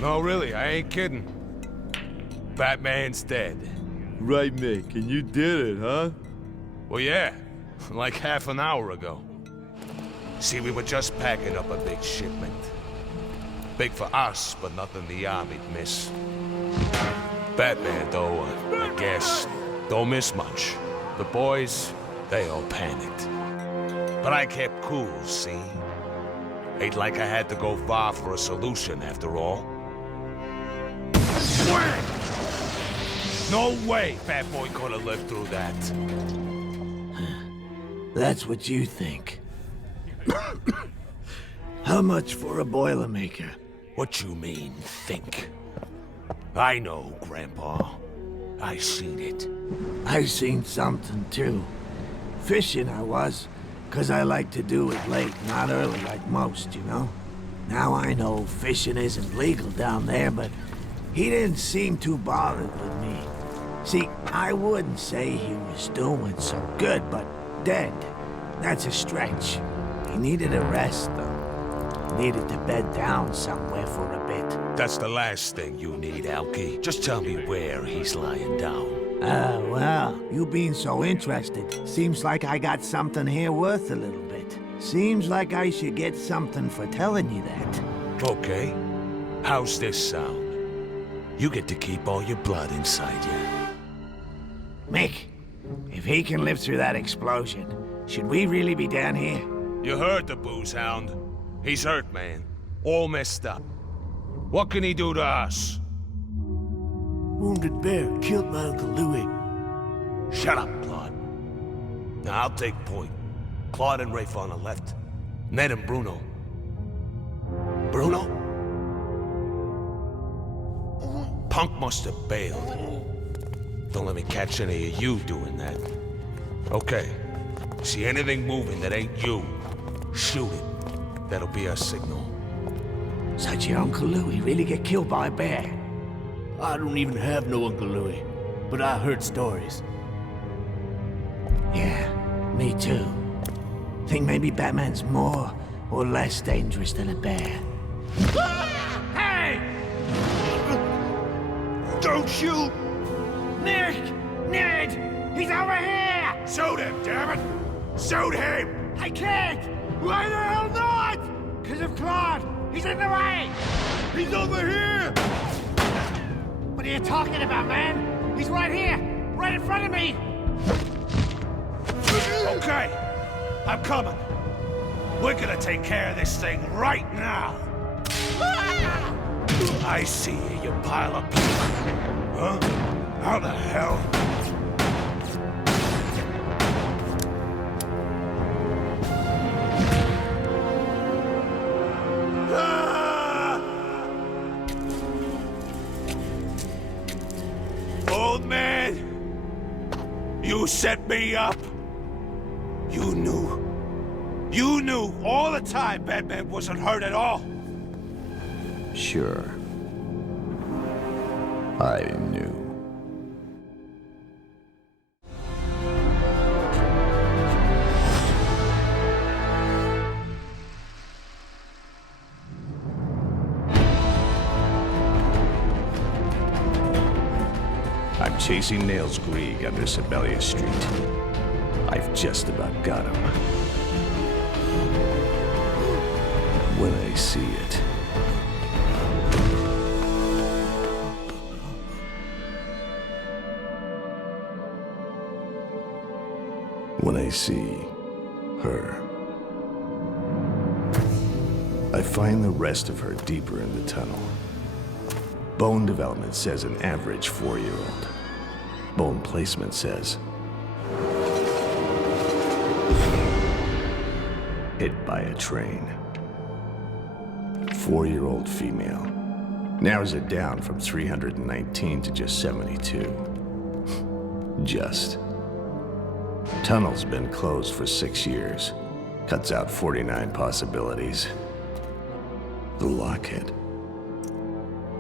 No, really, I ain't kidding. Batman's dead. Right, Mick, and you did it, huh? Well, yeah, like half an hour ago. See, we were just packing up a big shipment. Big for us, but nothing the Army'd miss. Batman, though, I guess, don't miss much. The boys, they all panicked. But I kept cool, see? Ain't like I had to go far for a solution, after all. Wham! No way Fat Boy could have lived through that. That's what you think. How much for a Boilermaker? What you mean, think? I know, Grandpa. I seen it. I seen something, too. Fishing I was. 'Cause I like to do it late, not early like most, you know? Now I know fishing isn't legal down there, but he didn't seem too bothered with me. See, I wouldn't say he was doing so good, but dead. That's a stretch. He needed a rest, though. Needed to bed down somewhere for a bit. That's the last thing you need, Alki. Just tell me where he's lying down. Well, you being so interested, seems like I got something here worth a little bit. Seems like I should get something for telling you that. Okay. How's this sound? You get to keep all your blood inside you. Mick, if he can live through that explosion, should we really be down here? You heard the booze hound. He's hurt, man. All messed up. What can he do to us? Wounded bear killed my Uncle Louis. Shut up, Claude. Now I'll take point. Claude and Rafe on the left. Ned and Bruno. Bruno? Punk must have bailed. Don't let me catch any of you doing that. Okay. See anything moving that ain't you, shoot it. That'll be our signal. Such your Uncle Louis really get killed by a bear? I don't even have no Uncle Louis, but I heard stories. Yeah, me too. Think maybe Batman's more or less dangerous than a bear. Hey! Don't shoot! Nick! Ned! He's over here! Shoot him, damn it! Shoot him! I can't! Why the hell not? 'Cause of Claude! He's in the way! He's over here! What are you talking about, man? He's right here! Right in front of me! Okay, I'm coming. We're gonna take care of this thing right now. I see you, you pile of... Huh? How the hell? Old man! You set me up! You knew all the time Batman wasn't hurt at all! Sure. I knew. I'm chasing Nails Grieg under Sibelia Street. I've just about got him. When I see it. When I see her. I find the rest of her deeper in the tunnel. Bone development says an average 4-year-old. Bone placement says hit by a train. 4-year-old female. Narrows it down from 319 to just 72. Just. Tunnel's been closed for 6 years. Cuts out 49 possibilities. The lockhead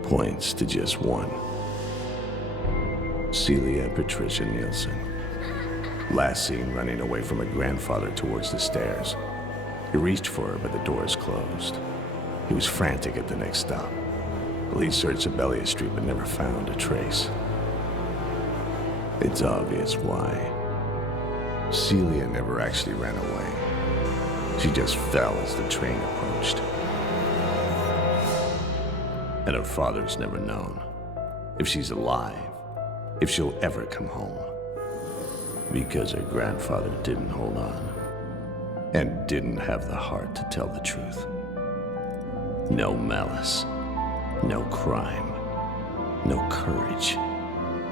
points to just one. Celia Patricia Nielsen. Last seen running away from her grandfather towards the stairs. He reached for her, but the doors closed. He was frantic at the next stop. Police searched Sibelia Street, but never found a trace. It's obvious why. Celia never actually ran away. She just fell as the train approached. And her father's never known if she's alive, if she'll ever come home. Because her grandfather didn't hold on, and didn't have the heart to tell the truth. No malice, no crime, no courage,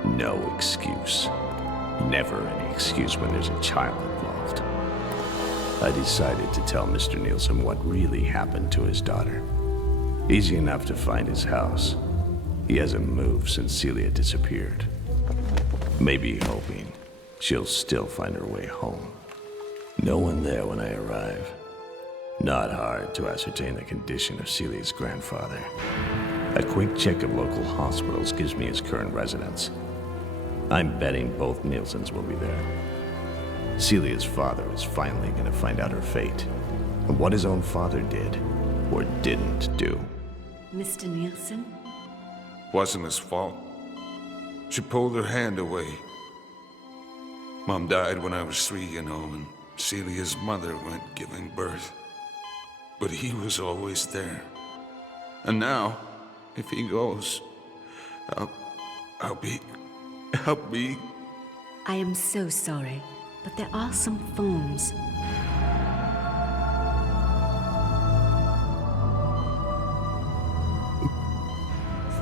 no excuse. Never any excuse when there's a child involved. I decided to tell Mr. Nielsen what really happened to his daughter. Easy enough to find his house. He hasn't moved since Celia disappeared. Maybe hoping she'll still find her way home. No one there when I arrive. Not hard to ascertain the condition of Celia's grandfather. A quick check of local hospitals gives me his current residence. I'm betting both Nielsen's will be there. Celia's father is finally going to find out her fate, and what his own father did, or didn't do. Mr. Nielsen? Wasn't his fault. She pulled her hand away. Mom died when I was 3, and Celia's mother went giving birth. But he was always there. And now, if he goes, I'll be... I am so sorry, but there are some phones.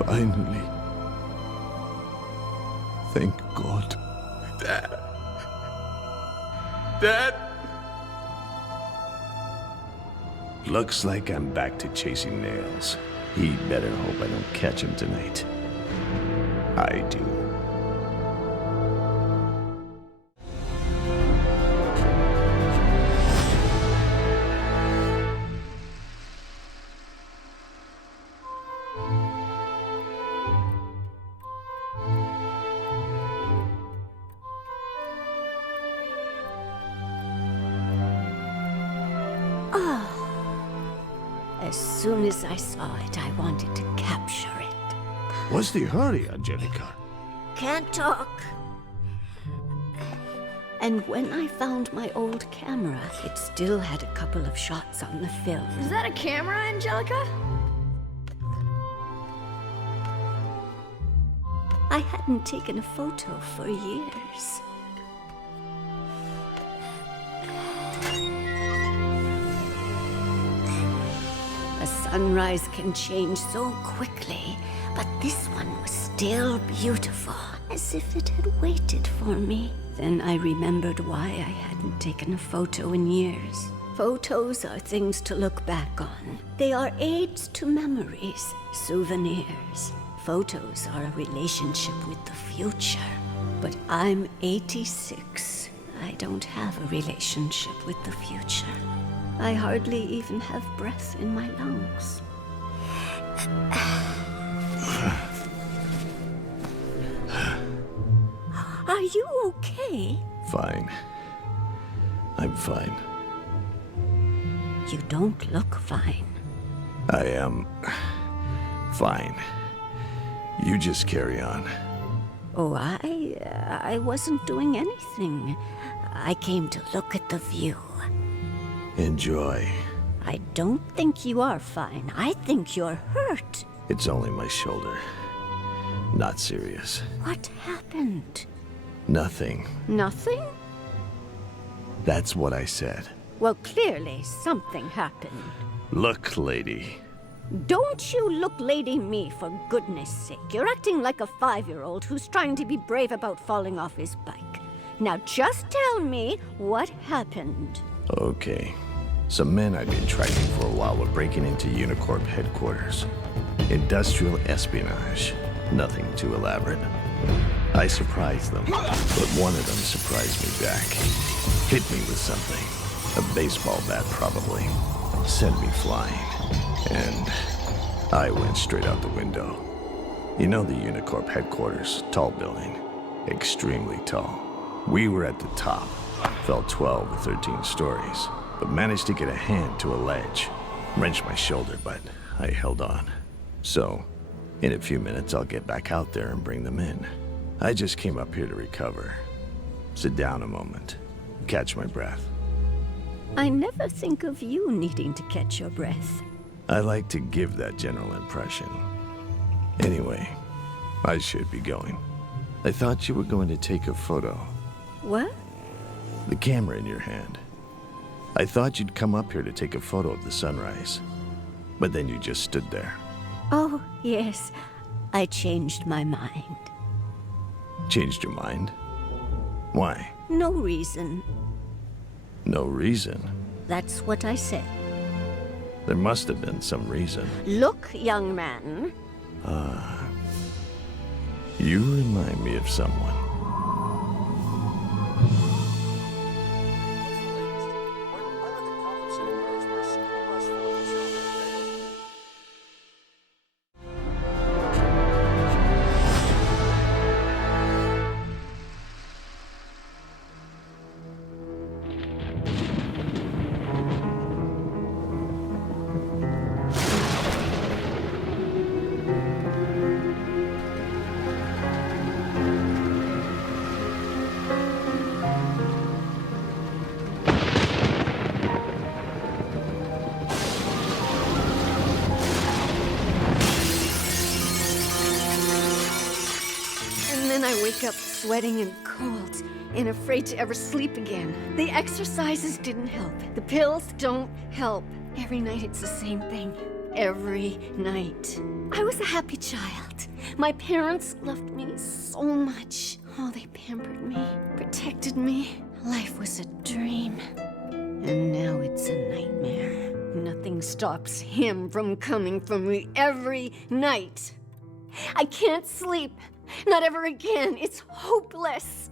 Finally. Thank God. Dad! Dad! Looks like I'm back to chasing nails. He better hope I don't catch him tonight. I do. As soon as I saw it, I wanted to capture it. What's the hurry, Angelica? Can't talk. And when I found my old camera, it still had a couple of shots on the film. Is that a camera, Angelica? I hadn't taken a photo for years. A sunrise can change so quickly, but this one was still beautiful, as if it had waited for me. Then I remembered why I hadn't taken a photo in years. Photos are things to look back on. They are aids to memories, souvenirs. Photos are a relationship with the future. But I'm 86. I don't have a relationship with the future. I hardly even have breath in my lungs. Are you okay? Fine. I'm fine. You don't look fine. I am... fine. You just carry on. Oh, I wasn't doing anything. I came to look at the view. Enjoy. I don't think you are fine. I think you're hurt. It's only my shoulder. Not serious. What happened? Nothing. Nothing? That's what I said. Well, clearly something happened. Look, lady. Don't you look lady me, for goodness sake. You're acting like a 5-year-old who's trying to be brave about falling off his bike. Now just tell me what happened. Okay. Some men I've been tracking for a while were breaking into Unicorp headquarters. Industrial espionage. Nothing too elaborate. I surprised them, but one of them surprised me back. Hit me with something. A baseball bat, probably. Sent me flying. And I went straight out the window. You know the Unicorp headquarters, tall building. Extremely tall. We were at the top. Fell 12 or 13 stories, but managed to get a hand to a ledge. Wrenched my shoulder, but I held on. So, in a few minutes, I'll get back out there and bring them in. I just came up here to recover. Sit down a moment. Catch my breath. I never think of you needing to catch your breath. I like to give that general impression. Anyway, I should be going. I thought you were going to take a photo. What? The camera in your hand. I thought you'd come up here to take a photo of the sunrise. But then you just stood there. Oh, yes. I changed my mind. Changed your mind? Why? No reason. No reason? That's what I said. There must have been some reason. Look, young man. You remind me of someone. wake up sweating and cold and afraid to ever sleep again. The exercises didn't help. The pills don't help. Every night it's the same thing. Every night. I was a happy child. My parents loved me so much. Oh, they pampered me, protected me. Life was a dream. And now it's a nightmare. Nothing stops him from coming for me every night. I can't sleep. Not ever again. It's hopeless.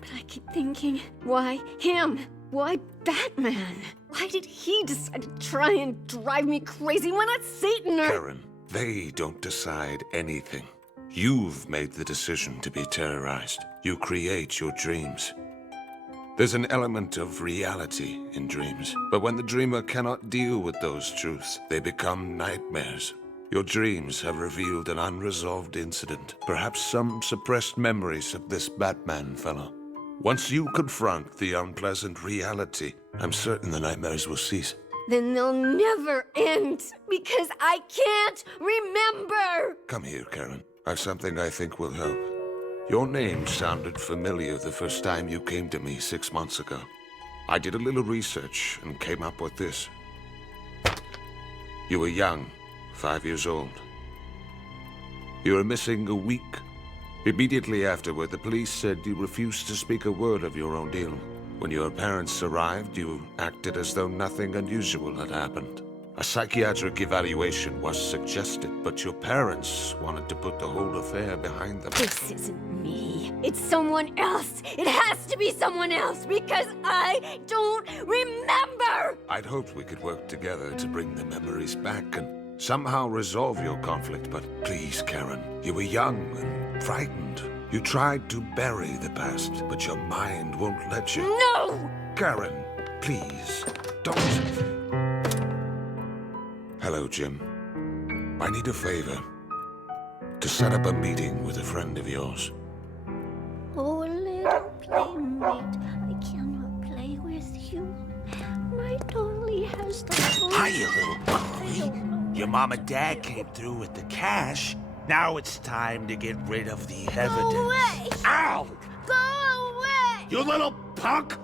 But I keep thinking, why him? Why Batman? Why did he decide to try and drive me crazy? Why not Satan or... Karen, they don't decide anything. You've made the decision to be terrorized. You create your dreams. There's an element of reality in dreams, but when the dreamer cannot deal with those truths, they become nightmares. Your dreams have revealed an unresolved incident, perhaps some suppressed memories of this Batman fellow. Once you confront the unpleasant reality, I'm certain the nightmares will cease. Then they'll never end, because I can't remember! Come here, Karen. I've something I think will help. Your name sounded familiar the first time you came to me 6 months ago. I did a little research and came up with this. You were young, 5 years old. You were missing a week. Immediately afterward, the police said you refused to speak a word of your ordeal. When your parents arrived, you acted as though nothing unusual had happened. A psychiatric evaluation was suggested, but your parents wanted to put the whole affair behind them. This isn't me. It's someone else. It has to be someone else, because I don't remember! I'd hoped we could work together to bring the memories back and somehow resolve your conflict, but please, Karen, you were young and frightened. You tried to bury the past, but your mind won't let you. No! Karen, please, don't. Hello, Jim. I need a favor. To set up a meeting with a friend of yours. Oh, little playmate, I cannot play with you. My dolly has the... Hiya, little dolly. Your mom and dad came through with the cash. Now it's time to get rid of the evidence. Go away! Ow! Go away! You little punk!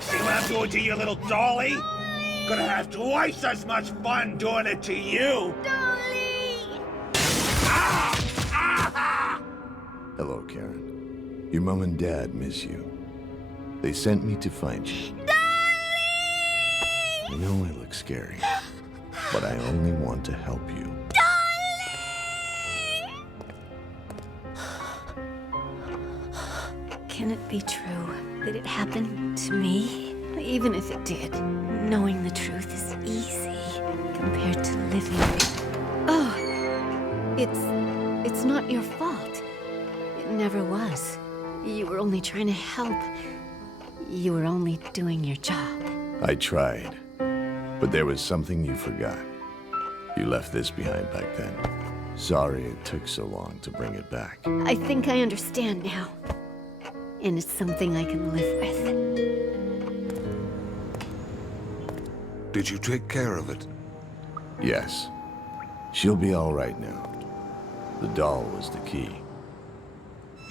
See what I'm doing to your little dolly? Gonna have twice as much fun doing it to you! Dolly! Hello, Karen. Your mom and dad miss you. They sent me to find you. Dolly! I know I look scary, but I only want to help you. Can it be true that it happened to me? Even if it did, knowing the truth is easy compared to living it. Oh, it's not your fault. It never was. You were only trying to help. You were only doing your job. I tried, but there was something you forgot. You left this behind back then. Sorry it took so long to bring it back. I think I understand now. And it's something I can live with. Did you take care of it? Yes. She'll be all right now. The doll was the key.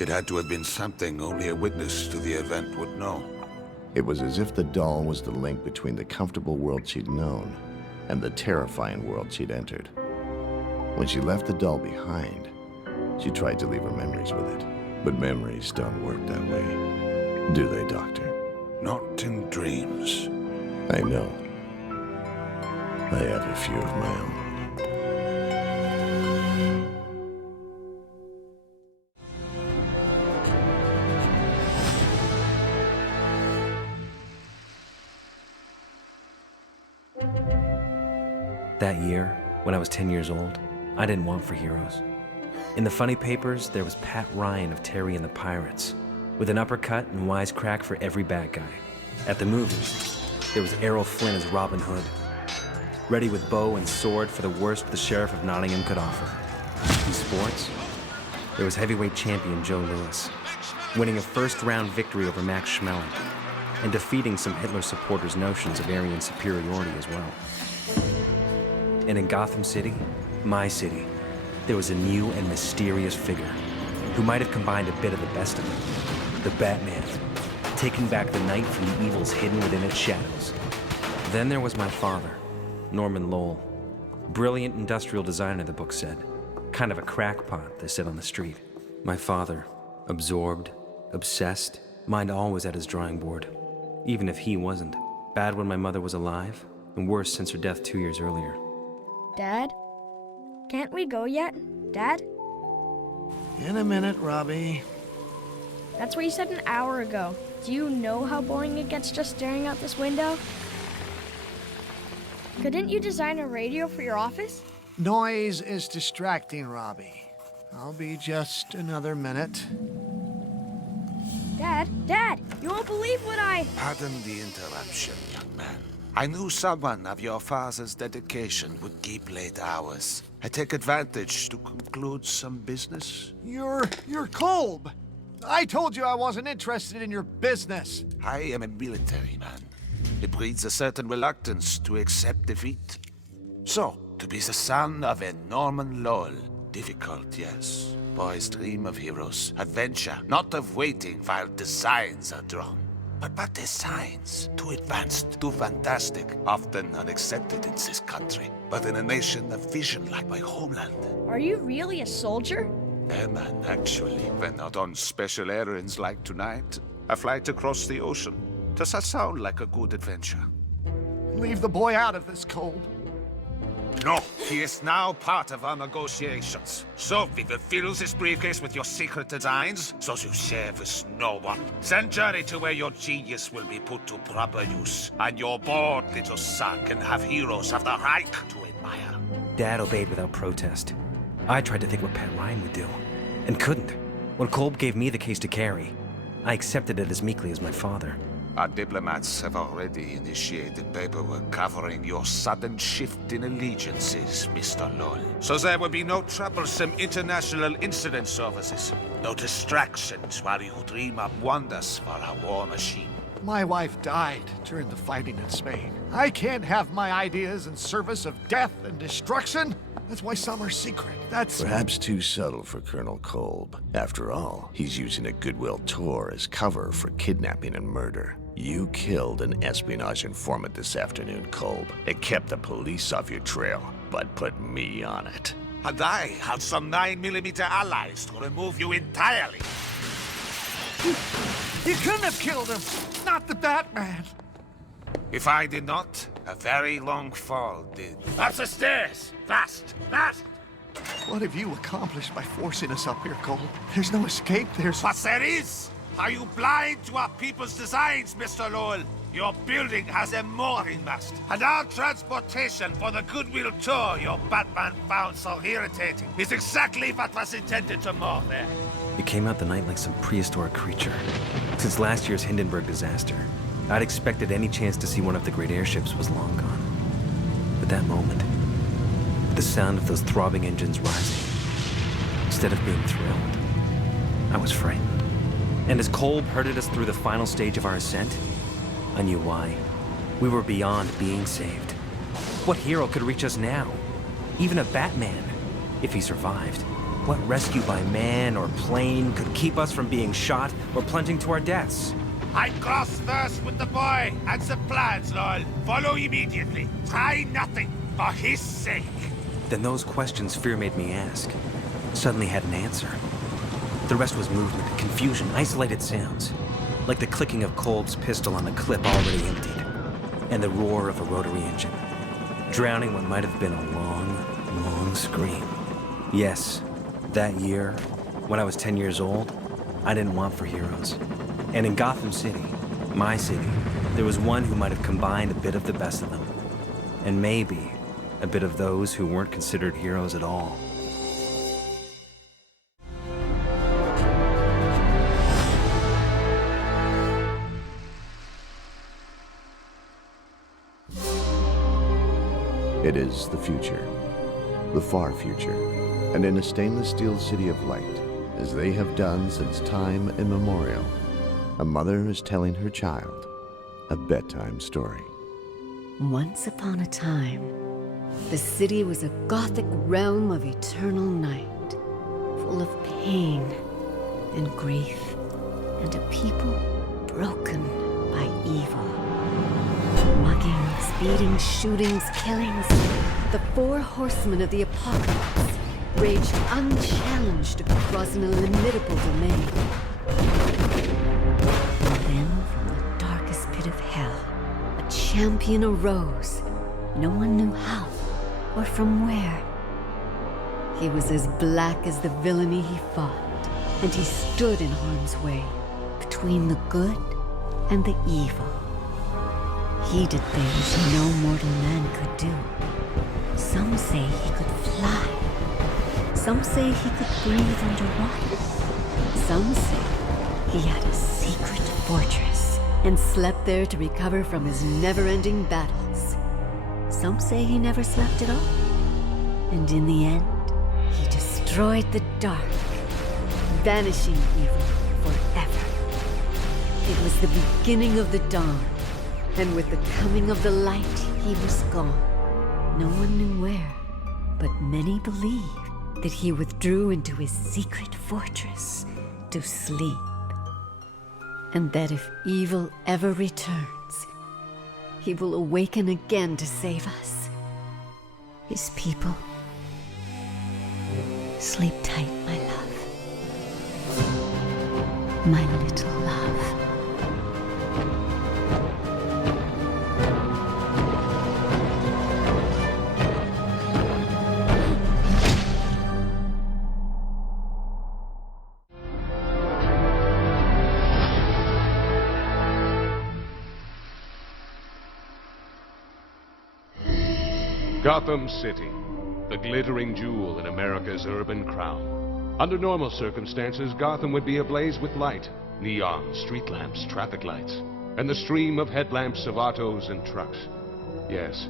It had to have been something only a witness to the event would know. It was as if the doll was the link between the comfortable world she'd known and the terrifying world she'd entered. When she left the doll behind, she tried to leave her memories with it. But memories don't work that way. Do they, Doctor? Not in dreams. I know. I have a few of my own. That year, when I was 10 years old, I didn't want for heroes. In the funny papers, there was Pat Ryan of Terry and the Pirates, with an uppercut and wisecrack for every bad guy. At the movies, there was Errol Flynn as Robin Hood, ready with bow and sword for the worst the Sheriff of Nottingham could offer. In sports, there was heavyweight champion Joe Louis, winning a first-round victory over Max Schmeling, and defeating some Hitler supporters' notions of Aryan superiority as well. And in Gotham City, my city, there was a new and mysterious figure, who might have combined a bit of the best of them. The Batman, taking back the night from the evils hidden within its shadows. Then there was my father, Norman Lowell. Brilliant industrial designer, the book said. Kind of a crackpot, they said on the street. My father, absorbed, obsessed, mind always at his drawing board. Even if he wasn't. Bad when my mother was alive, and worse since her death 2 years earlier. Dad? Can't we go yet? Dad? In a minute, Robbie. That's what you said an hour ago. Do you know how boring it gets just staring out this window? Couldn't you design a radio for your office? Noise is distracting, Robbie. I'll be just another minute. Dad, you won't believe what I... Pardon the interruption, young man. I knew someone of your father's dedication would keep late hours. I take advantage to conclude some business. You're Kolb. I told you I wasn't interested in your business. I am a military man. It breeds a certain reluctance to accept defeat. So, to be the son of a Norman Lowell. Difficult, yes. Boys dream of heroes, adventure, not of waiting while designs are drawn. But designs, too advanced, too fantastic, often unaccepted in this country. But in a nation of vision like my homeland. Are you really a soldier? Airman, actually, when not on special errands like tonight. A flight across the ocean. Does that sound like a good adventure? Leave the boy out of this, Kolb. No, he is now part of our negotiations. So we will fill this briefcase with your secret designs, so you share with no one. Send Journey to where your genius will be put to proper use, and your bored little son can have heroes of the Reich to admire. Dad obeyed without protest. I tried to think what Pat Ryan would do, and couldn't. When Kolb gave me the case to carry, I accepted it as meekly as my father. Our diplomats have already initiated paperwork covering your sudden shift in allegiances, Mr. Lowell. So there will be no troublesome international incident services. No distractions while you dream up wonders for our war machine. My wife died during the fighting in Spain. I can't have my ideas in service of death and destruction. That's why some are secret. That's... Perhaps too subtle for Colonel Kolb. After all, he's using a goodwill tour as cover for kidnapping and murder. You killed an espionage informant this afternoon, Kolb. It kept the police off your trail, but put me on it. And I had some 9mm allies to remove you entirely. You couldn't have killed him. Not the Batman. If I did not, a very long fall did. Up the stairs! Fast! Fast! What have you accomplished by forcing us up here, Kolb? There's no escape, But there is! Are you blind to our people's designs, Mr. Lowell? Your building has a mooring mast, and our transportation for the Goodwill tour your Batman found so irritating is exactly what was intended to moor there. It came out the night like some prehistoric creature. Since last year's Hindenburg disaster, I'd expected any chance to see one of the great airships was long gone. But that moment, the sound of those throbbing engines rising, instead of being thrilled, I was frightened. And as Kolb herded us through the final stage of our ascent, I knew why. We were beyond being saved. What hero could reach us now? Even a Batman, if he survived. What rescue by man or plane could keep us from being shot or plunging to our deaths? I cross first with the boy and the plans, Lowell. Follow immediately. Try nothing for his sake. Then those questions fear made me ask suddenly had an answer. The rest was movement, confusion, isolated sounds. Like the clicking of Kolb's pistol on a clip already emptied. And the roar of a rotary engine. Drowning what might have been a long, long scream. Yes, that year, when I was 10 years old, I didn't want for heroes. And in Gotham City, my city, there was one who might have combined a bit of the best of them. And maybe a bit of those who weren't considered heroes at all. It is the future, the far future, and in a stainless steel city of light, as they have done since time immemorial, a mother is telling her child a bedtime story. Once upon a time, the city was a gothic realm of eternal night, full of pain and grief, and a people broken by evil. Muggings, beatings, shootings, killings. The four horsemen of the apocalypse raged unchallenged across an illimitable domain. And then, from the darkest pit of hell, a champion arose. No one knew how or from where. He was as black as the villainy he fought, and he stood in harm's way, between the good and the evil. He did things no mortal man could do. Some say he could fly. Some say he could breathe underwater. Some say he had a secret fortress and slept there to recover from his never-ending battles. Some say he never slept at all. And in the end, he destroyed the dark, banishing evil forever. It was the beginning of the dawn, and with the coming of the light, he was gone. No one knew where, but many believed that he withdrew into his secret fortress to sleep. And that if evil ever returns, he will awaken again to save us, his people. Sleep tight, my love. My little love. Gotham City, the glittering jewel in America's urban crown. Under normal circumstances, Gotham would be ablaze with light, neon, street lamps, traffic lights, and the stream of headlamps of autos and trucks. Yes,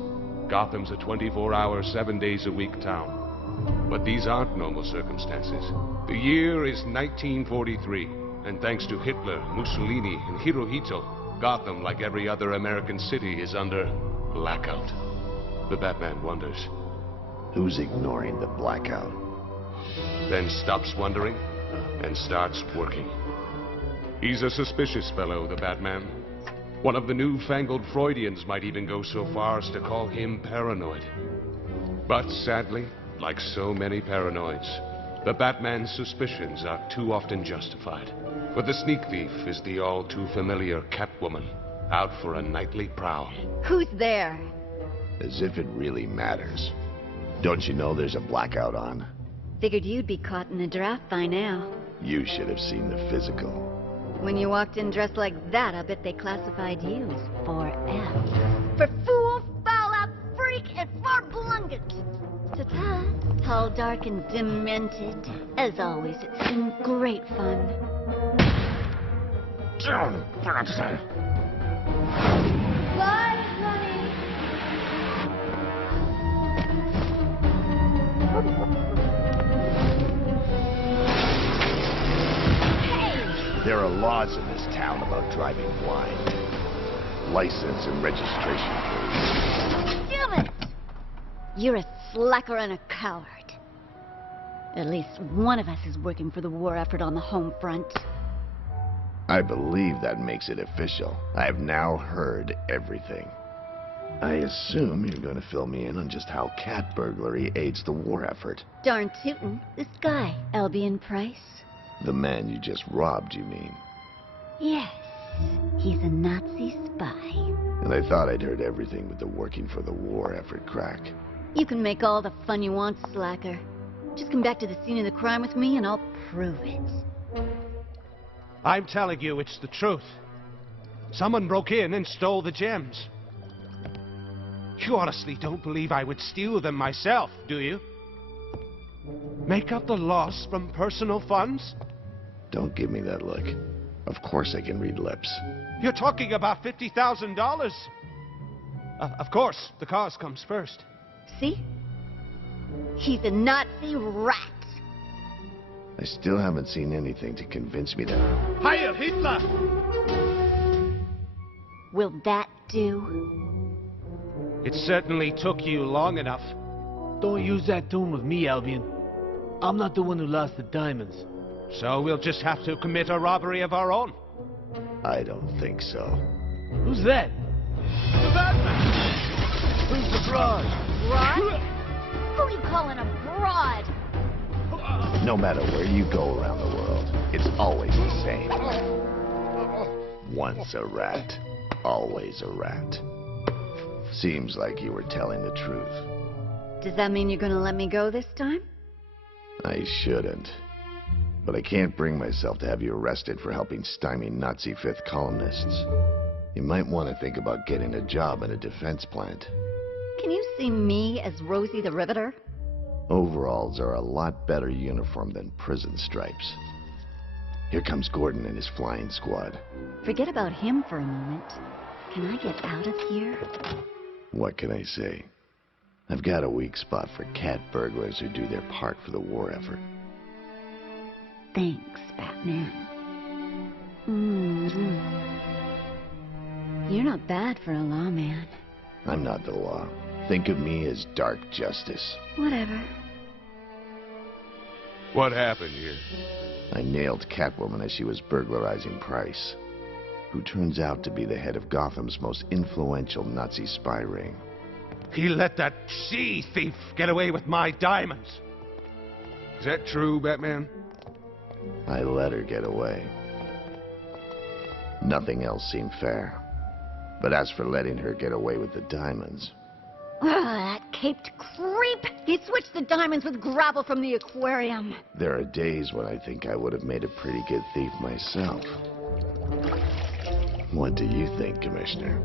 Gotham's a 24-hour, 7 days a week town. But these aren't normal circumstances. The year is 1943, and thanks to Hitler, Mussolini, and Hirohito, Gotham, like every other American city, is under blackout. The Batman wonders. Who's ignoring the blackout? Then stops wondering and starts working. He's a suspicious fellow, the Batman. One of the newfangled Freudians might even go so far as to call him paranoid. But sadly, like so many paranoids, the Batman's suspicions are too often justified. For the sneak thief is the all-too-familiar Catwoman, out for a nightly prowl. Who's there? As if it really matters. Don't you know there's a blackout on? Figured you'd be caught in a draft by now. You should have seen the physical. When you walked in dressed like that, I bet they classified you as 4F. For fool, foul-out freak, and far-blunget. Ta-ta. Tall, dark, and demented. As always, it's been great fun. Bye, honey. There are laws in this town about driving blind. License and registration plates. Damn it! You're a slacker and a coward. At least one of us is working for the war effort on the home front. I believe that makes it official. I have now heard everything. I assume you're going to fill me in on just how cat burglary aids the war effort. Darn tootin'. This guy, Albion Price. The man you just robbed, you mean? Yes, he's a Nazi spy. And I thought I'd heard everything with the working for the war effort crack. You can make all the fun you want, slacker. Just come back to the scene of the crime with me and I'll prove it. I'm telling you, it's the truth. Someone broke in and stole the gems. You honestly don't believe I would steal them myself, do you? Make up the loss from personal funds? Don't give me that look. Of course I can read lips. You're talking about $50,000. Of course, the cause comes first. See? He's a Nazi rat. I still haven't seen anything to convince me that... Heil Hitler! Will that do? It certainly took you long enough. Don't use that tone with me, Albion. I'm not the one who lost the diamonds. So we'll just have to commit a robbery of our own. I don't think so. Who's that? The Batman! Who's the broad? Broad? Who you calling a broad? No matter where you go around the world, it's always the same. Once a rat, always a rat. Seems like you were telling the truth. Does that mean you're gonna let me go this time? I shouldn't. But I can't bring myself to have you arrested for helping stymie Nazi fifth columnists. You might want to think about getting a job in a defense plant. Can you see me as Rosie the Riveter? Overalls are a lot better uniform than prison stripes. Here comes Gordon and his flying squad. Forget about him for a moment. Can I get out of here? What can I say? I've got a weak spot for cat burglars who do their part for the war effort. Thanks, Batman. You're not bad for a lawman. I'm not the law. Think of me as dark justice. Whatever. What happened here? I nailed Catwoman as she was burglarizing Price, who turns out to be the head of Gotham's most influential Nazi spy ring. He let that she-thief get away with my diamonds. Is that true, Batman? I let her get away. Nothing else seemed fair. But as for letting her get away with the diamonds... That caped creep! He switched the diamonds with gravel from the aquarium. There are days when I think I would have made a pretty good thief myself. What do you think, Commissioner?